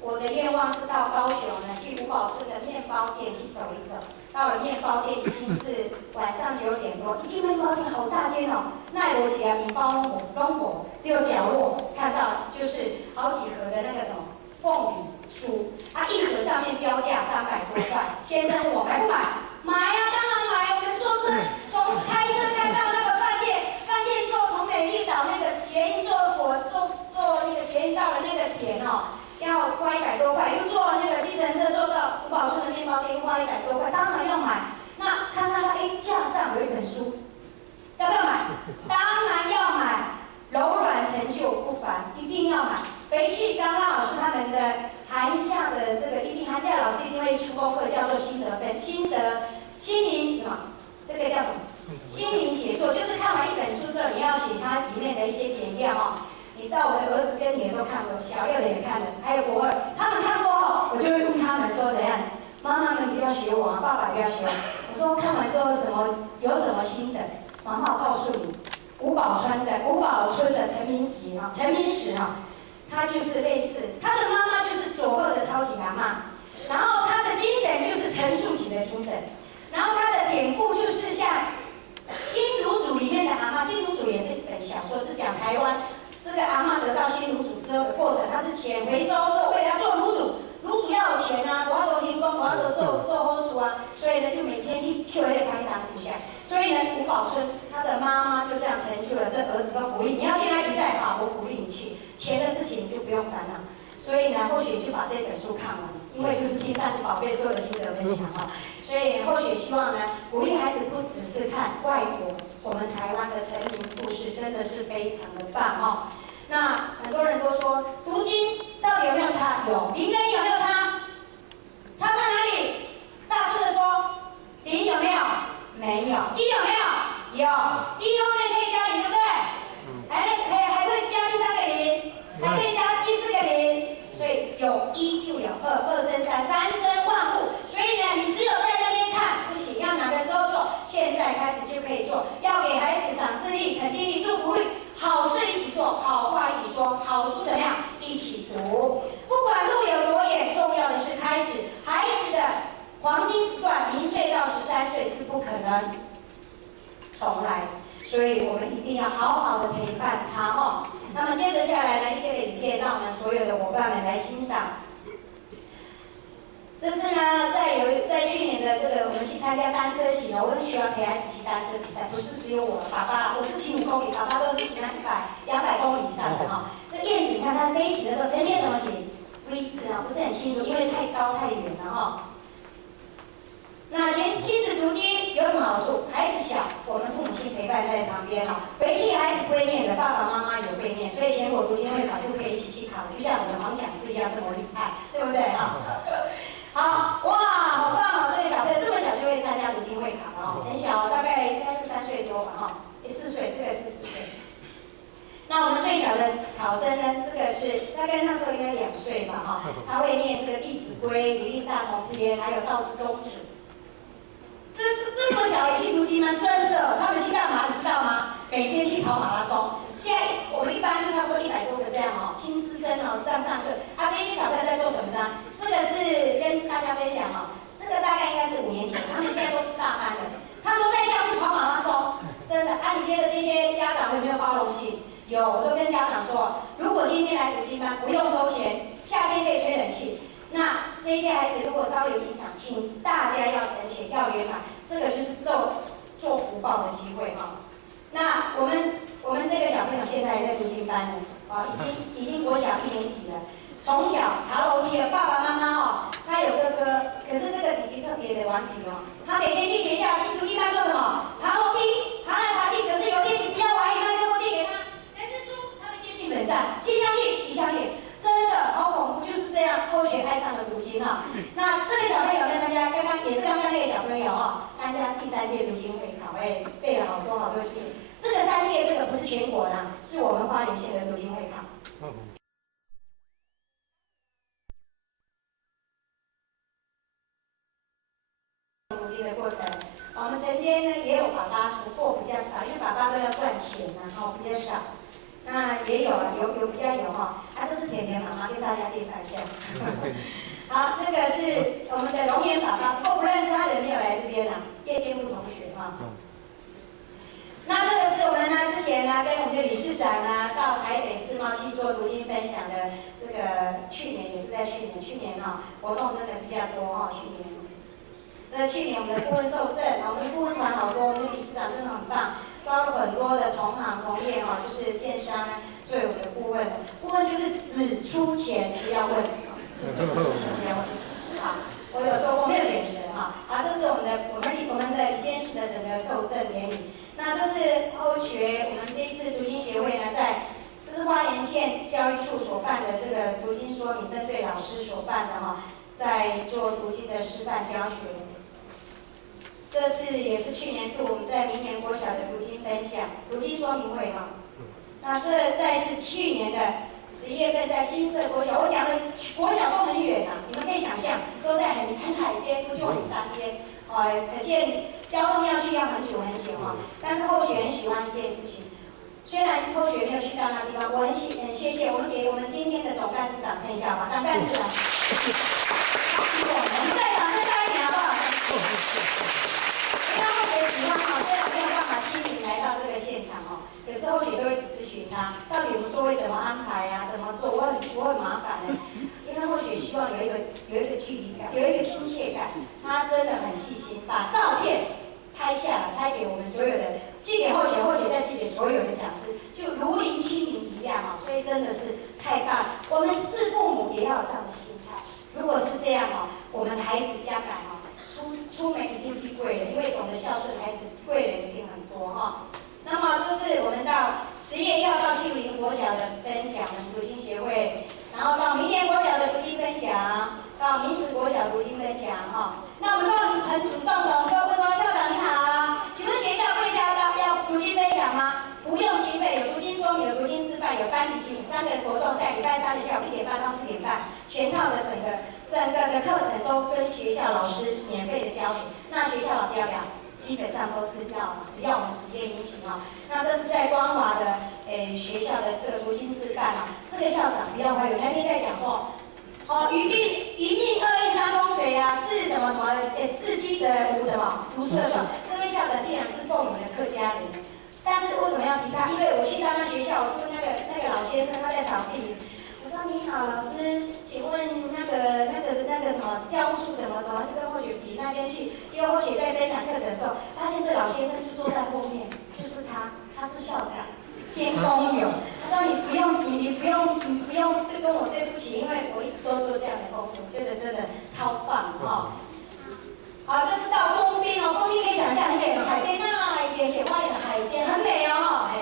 我的愿望是到高雄呢，去五宝村的面包店去走一走。到了面包店已经是晚上9点多，一进面包店好大间哦，奈我姐啊，面包拢无，只有角落看到就是好几盒的那个什么凤梨酥啊，一盒上面标价300多块。先生问我买不买？买啊，当然买。我们坐车从开车开到那个饭店坐从美丽岛那个捷运坐那个捷运到了那个点哦，要花100多块，又坐那个计程车坐到五宝村的面包店，又花100多块，当然要买。那看到它架上有一本书，要不要买？当然要买。柔软成就不凡，一定要买。回去刚刚老师他们的寒假的这个寒假老师一定会出功课，叫做心灵什么？这个叫什么？心灵写作，就是看完一本书之后，你要写它里面的一些简要哦。你知道我的儿子跟女儿都看过，小6的也看了，还有国2，他们看过后，我就会问他们说怎样？妈妈们不要学我，爸爸不要学我。我说看完之后有什么心得？妈妈告诉你。五宝村的陈明史哈，他就是类似，他的妈妈就是佐贺的超级阿嬷，然后他的精神就是陈树启的精神，然后他的典故就是像新炉主里面的阿嬷，新炉主也是一本小说，是讲台湾这个阿嬷得到新炉主之后的过程，他是钱回收之后为了要做炉主要有钱啊，我要多停工，我要多做好事啊，所以呢就每天去 Q 那个排档底下。所以呢，五宝村他的妈妈就这样成就了，这儿子都鼓励你要去哪比赛，好，我鼓励你去，钱的事情你就不用烦恼。所以呢，或许就把这本书看完，因为就是第3宝贝所有的心得分享哈。所以或许希望呢，鼓励孩子不只是看外国，我们台湾的成名故事真的是非常的棒哦。那很多人都说读经到底有没有差？有，零跟1有没有差？差在哪里？大声的说，0有没有？没有。1有没有？有。1后面可以加0，对不对？还会加第3个0，还可以加第4个0，所以有1就有2，2生3，3生万物。所以呢，你只有在那边看不行，要哪个时候做？现在开始就可以做，要给孩子赏识力、肯定力、祝福力，好事一起做，好话一起说，好书怎么样？一起读。不管路有多远，重要的是开始。孩子的黄金时段0岁到13岁是不可能重来，所以我们一定要好好的陪伴他哦。那么接着下来呢，一些影片让我们所有的伙伴们来欣赏。这是呢，在去年的这个我们去参加单车行，我很喜欢陪孩子骑单车比赛，不是只有我，爸爸，我是骑5公里，爸爸都是骑200公里以上的哈。这燕子你看它飞起的时候，成天怎么写 V 字啊，不是很清楚，因为太高太远了哈。那亲子读经有什么好处？孩子小，我们父母亲陪伴在旁边哦。回去孩子会念的，爸爸妈妈也会念，所以全国读经会考就是可以一起去考，就像我们黄讲师一样这么厉害，对不对哈？好，哇，好棒哦！这个小朋友这么小就会参加读经会考哦，很小，大概应该是3岁多吧哈，4岁，这个是4岁。那我们最小的考生呢，这个是大概那时候应该2岁吧哈，他会念这个《弟子规》《礼令大同篇》，还有《道之宗旨》。这么小也去读经吗？真的，他们去干嘛？你知道吗？每天去跑马拉松。现在我们一般就差不多100多个这样哦，亲师生哦这样上课。啊，这些小朋友在做什么呢？这个是跟大家分享哦，这个大概应该是5年前，他们现在都是大班的，他们都在教室跑马拉松，真的。啊，你觉得这些家长有没有包容性？有，我都跟家长说，如果今天来读经班不用收钱，夏天可以吹冷气。那这些孩子如果稍有影响，请大家要成全，要圆满。这个就是做福报的机会哈。那我们这个小朋友现在在读经班了，已经国小1年级了。从小爬楼梯的爸爸妈妈他有哥哥，可是这个弟弟特别的顽皮他每天去学校去读经班做什么？爬楼梯，爬来爬去。可是有一天你不要怀疑麦克风递给他，人之初他会接性本善，性相近，习相远，真的好恐怖，就是这样。后学爱上了读经那这个小朋友在参加，刚刚那个小朋友参加第3届读经会考，背了好多经。这个3届这个不是全国的，是我们花莲县的读经会考。读经的过程，我们曾经呢也有爸爸，不过比较少，因为爸爸都要赚钱比较少。那也有有比较有这是甜甜妈妈跟大家介绍一下。好，这个是我们的龙岩爸爸，不过不认识他的人没有来这边叶建富同学那这个是我们之前跟我们的理事长到台北世贸去做读经分享的，这个去年也是在去年活动真的比较多去年我们的顾问受赠，我们的顾问团好多，我们的理事长真的很棒，招了很多的同行同业就是建商作为我们的顾问，顾问就是只出钱不要问，好，我有说过没有眼神这是我们的理监事的整个受赠典礼。那这是后学，我们这一次读经协会这是花莲县教育处所办的这个读经说明，针对老师所办的在做读经的示范教学。这也是去年度我们在明年国小的读经分享、读经说明会那这再是去年的11月份在新社国小，我讲的国小都很远你们可以想象，都在很海边，都就很山边可见交通要去要很久但是后学很喜欢一件事情，虽然后学没有去到那地方，我很谢谢我们给我们今天的总干事掌声一下吧，总干事来，我们再掌声大一点好不好？让后学喜欢虽然没有办法亲临来到这个现场可是后学都会咨询他，到底我们座位怎么安排怎么做，我很麻烦因为后学希望有一个距离感，有一个亲切感，他真的很细心，把照片拍下来，拍给我们所有的，寄给后学，后学再寄给所有的讲师，就如临亲临一样所以真的是太棒了。我们是父母也要有这样的心态，如果是这样我们的孩子将来出门一定遇贵人，因为懂得孝顺孩子，贵人一定很多那么这是我们到10月1号到杏林国小的分享，我们读经协会，然后到明年国小的读经分享，到明慈国小读经分享那我们都很主动的，我们都会说校长你好，请问学校贵校要读经分享吗？不用经费，有读经说明，有读经示范，有班级经营，3个活动在礼拜3的下午1点半到4点半，全套的整个的课程都跟学校老师免费的教学。那学校老师要不要？基本上都是要，只要我们时间允许那这是在光华的学校的这个读经示范这个校长不要怀疑，那天在讲说余命213风水是什么四积德无什么读书的时候，这位校长竟然是奉我们的客家人，但是为什么要提他？因为我去到那学校，我问那个老先生他在扫地，我说你好老师，请问那个什么教务处怎么就跟后学比那边去，结果后学在分享课程的时候，发现这老先生就坐在后面，就是他是校长兼工友。他说你不用跟我对不起，因为我一直都做这样的工作，我觉得真的超棒好，这是到丰滨丰滨可以想象很远的海边那一边，显花莲的海边很美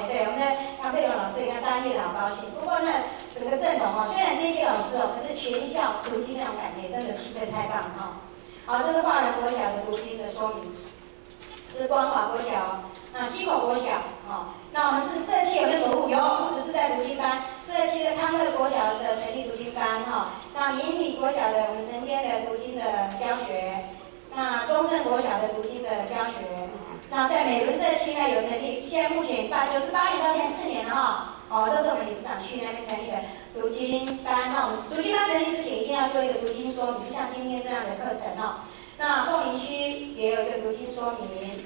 对，我们的杨佩荣老师也跟大家也好高兴。不过呢，整个阵容虽然这些老师可是全校读经那种感觉，真的气氛太棒好，这是华人国小的读经的说明，这是光华国小那西口国小那我们是社区有没有走路？有，不只是在读经班，社区的康乐国小的成立读经班那明理国小的我们晨间的读经的教学，那中正国小的读经的教学，那在美伦社区呢有成立，现在目前98年到现在4年了这是我们理事长去那边成立的读经班。那我们读经班成立之前一定要做一个读经说明，就像今天这样的课程那凤林区也有一个读经说明。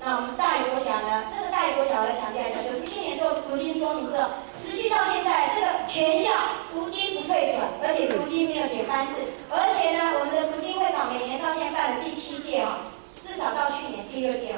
那我们大屿国小呢，这个大屿国小来强调一下，97年做读经说明之后，持续到现在，这个全校读经不退转，而且读经没有减班次，而且呢，我们的读经会考每年到现在办了第7届至少到去年第2届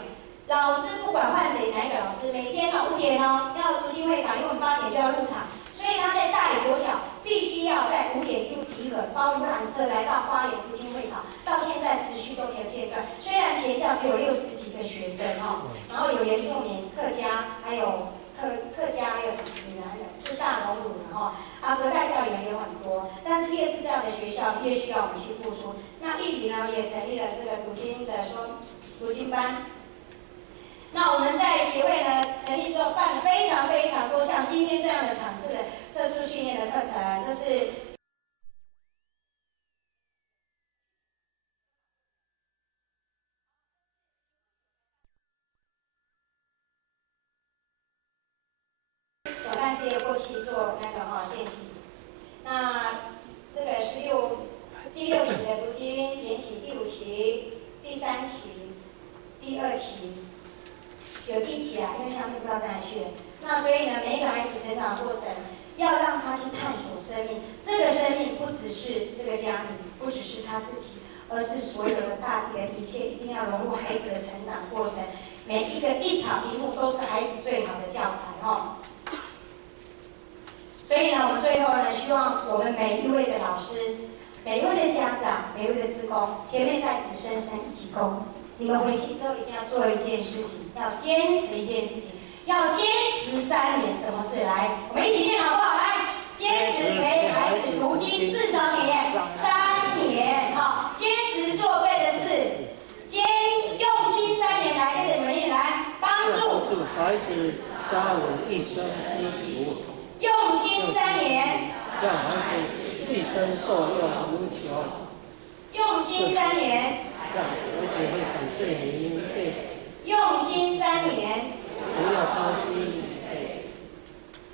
老师不管换谁，哪一个老师，每天5点哦要读经会考，因为我们8点就要入场，所以他在大理国小必须要在5点就集合，包游览车来到花莲读经会考，到现在持续都没有间断。虽然全校只有60几个学生哦，然后有原住民、客家，还有客家，还有闽南人，是大龙鲁的哦。隔代教员也有很多，但是越是这样的学校，越需要我们去付出。那玉里呢，也成立了这个读经班。那我们在协会呢成立之后，办了非常多像今天这样的场次的特殊训练的课程，这是手干事业过去做那个练习。那这个是第6期的读经研习，第5期、第3期、第2期。有第几啊？因为相对不知道在哪去了。那所以呢，每一个孩子成长过程，要让他去探索生命。这个生命不只是这个家庭，不只是他自己，而是所有的大地的一切，一定要融入孩子的成长过程。每一个一草一木都是孩子最好的教材哦。所以呢，我们最后呢，希望我们每一位的老师、每一位的家长、每一位的志工，甜妹在此深深一鞠躬。你们回去之后一定要做一件事情，要坚持一件事情，要坚持3年。什么事？来，我们一起念好不好？来，坚持陪孩子读经至少几年？3年。好，坚持做对的事，用心3年。来，接着你们念来，帮助孩子扎稳一生之福。用心3年，让孩子一生受用无穷。用心3年，让儿子会感谢您。用心3年，不要操心。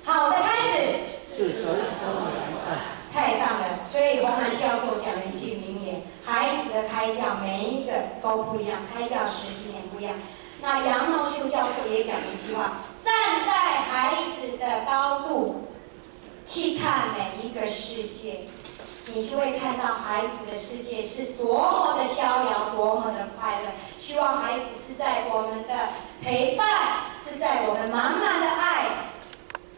好的开始。是成功的爱。太棒了！所以洪兰教授讲了一句名言：孩子的胎教每一个都不一样，胎教时机也不一样。那杨茂秀教授也讲了一句话：站在孩子的高度去看每一个世界，你就会看到孩子的世界是多么的逍遥，多么的快乐。希望孩子是在我们的陪伴，是在我们满满的爱，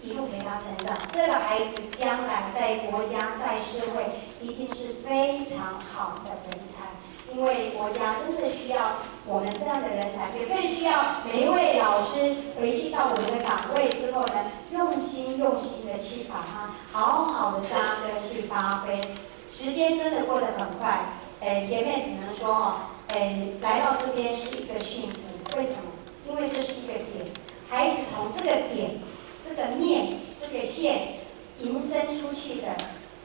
一路陪他成长。这个孩子将来在国家、在社会一定是非常好的人才，因为国家真的需要我们这样的人才，也更需要每一位老师回去到我们的岗位之后呢，用心的去把它好好的扎根去发挥。时间真的过得很快，甜妹只能说来到这边是一个幸福。为什么？因为这是一个点，孩子从这个点、这个面、这个线延伸出去的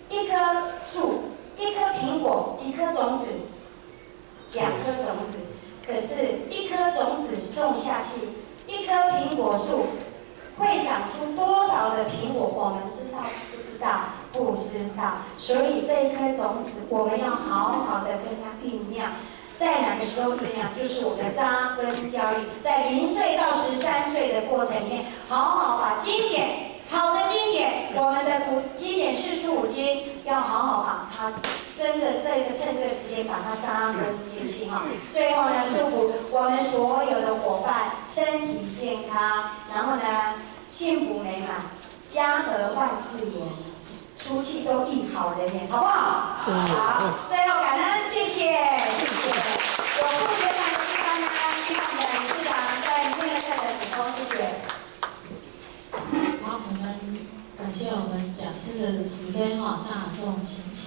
一棵树、一颗苹果、几颗种子、2颗种子。可是，一颗种子种下去，一棵苹果树会长出多少的苹果？我们知道不知道？不知道。所以这一颗种子，我们要好好的跟它酝酿。在哪个时候酝酿？就是我们的扎根教育，在0岁到13岁的过程里面，好好把经典，好的经典，我们的经典45经，要好好把它真的趁这个时间把它扎根进去哈。最后呢，祝福我们所有的伙伴身体健康，然后呢幸福美满，家和万事圆，出去都应好人缘，好不好？好，最后感恩，谢谢。有副学长的地方呢，希望我们理事长在明天的课程提供，谢谢。好，我们感谢我们讲师的慈悲哈，大众请起。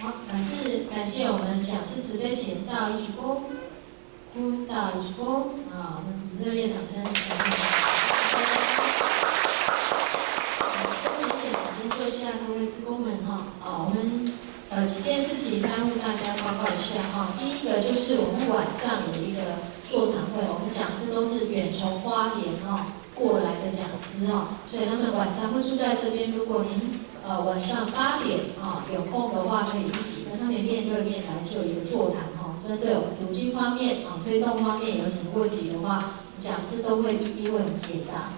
好，感谢我们讲师慈悲，请到一鞠躬，到一鞠躬啊，我们热烈掌声。请坐下，各位志工们哈，我们几件事情耽误大家报告一下哈。第一个就是我们晚上有一个座谈会，我们讲师都是远从花莲过来的讲师所以他们晚上会住在这边。如果您晚上8点有空的话，可以一起跟他们面对面来做一个座谈针对我们读经方面推动方面有什么问题的话，讲师都会一一为我们解答。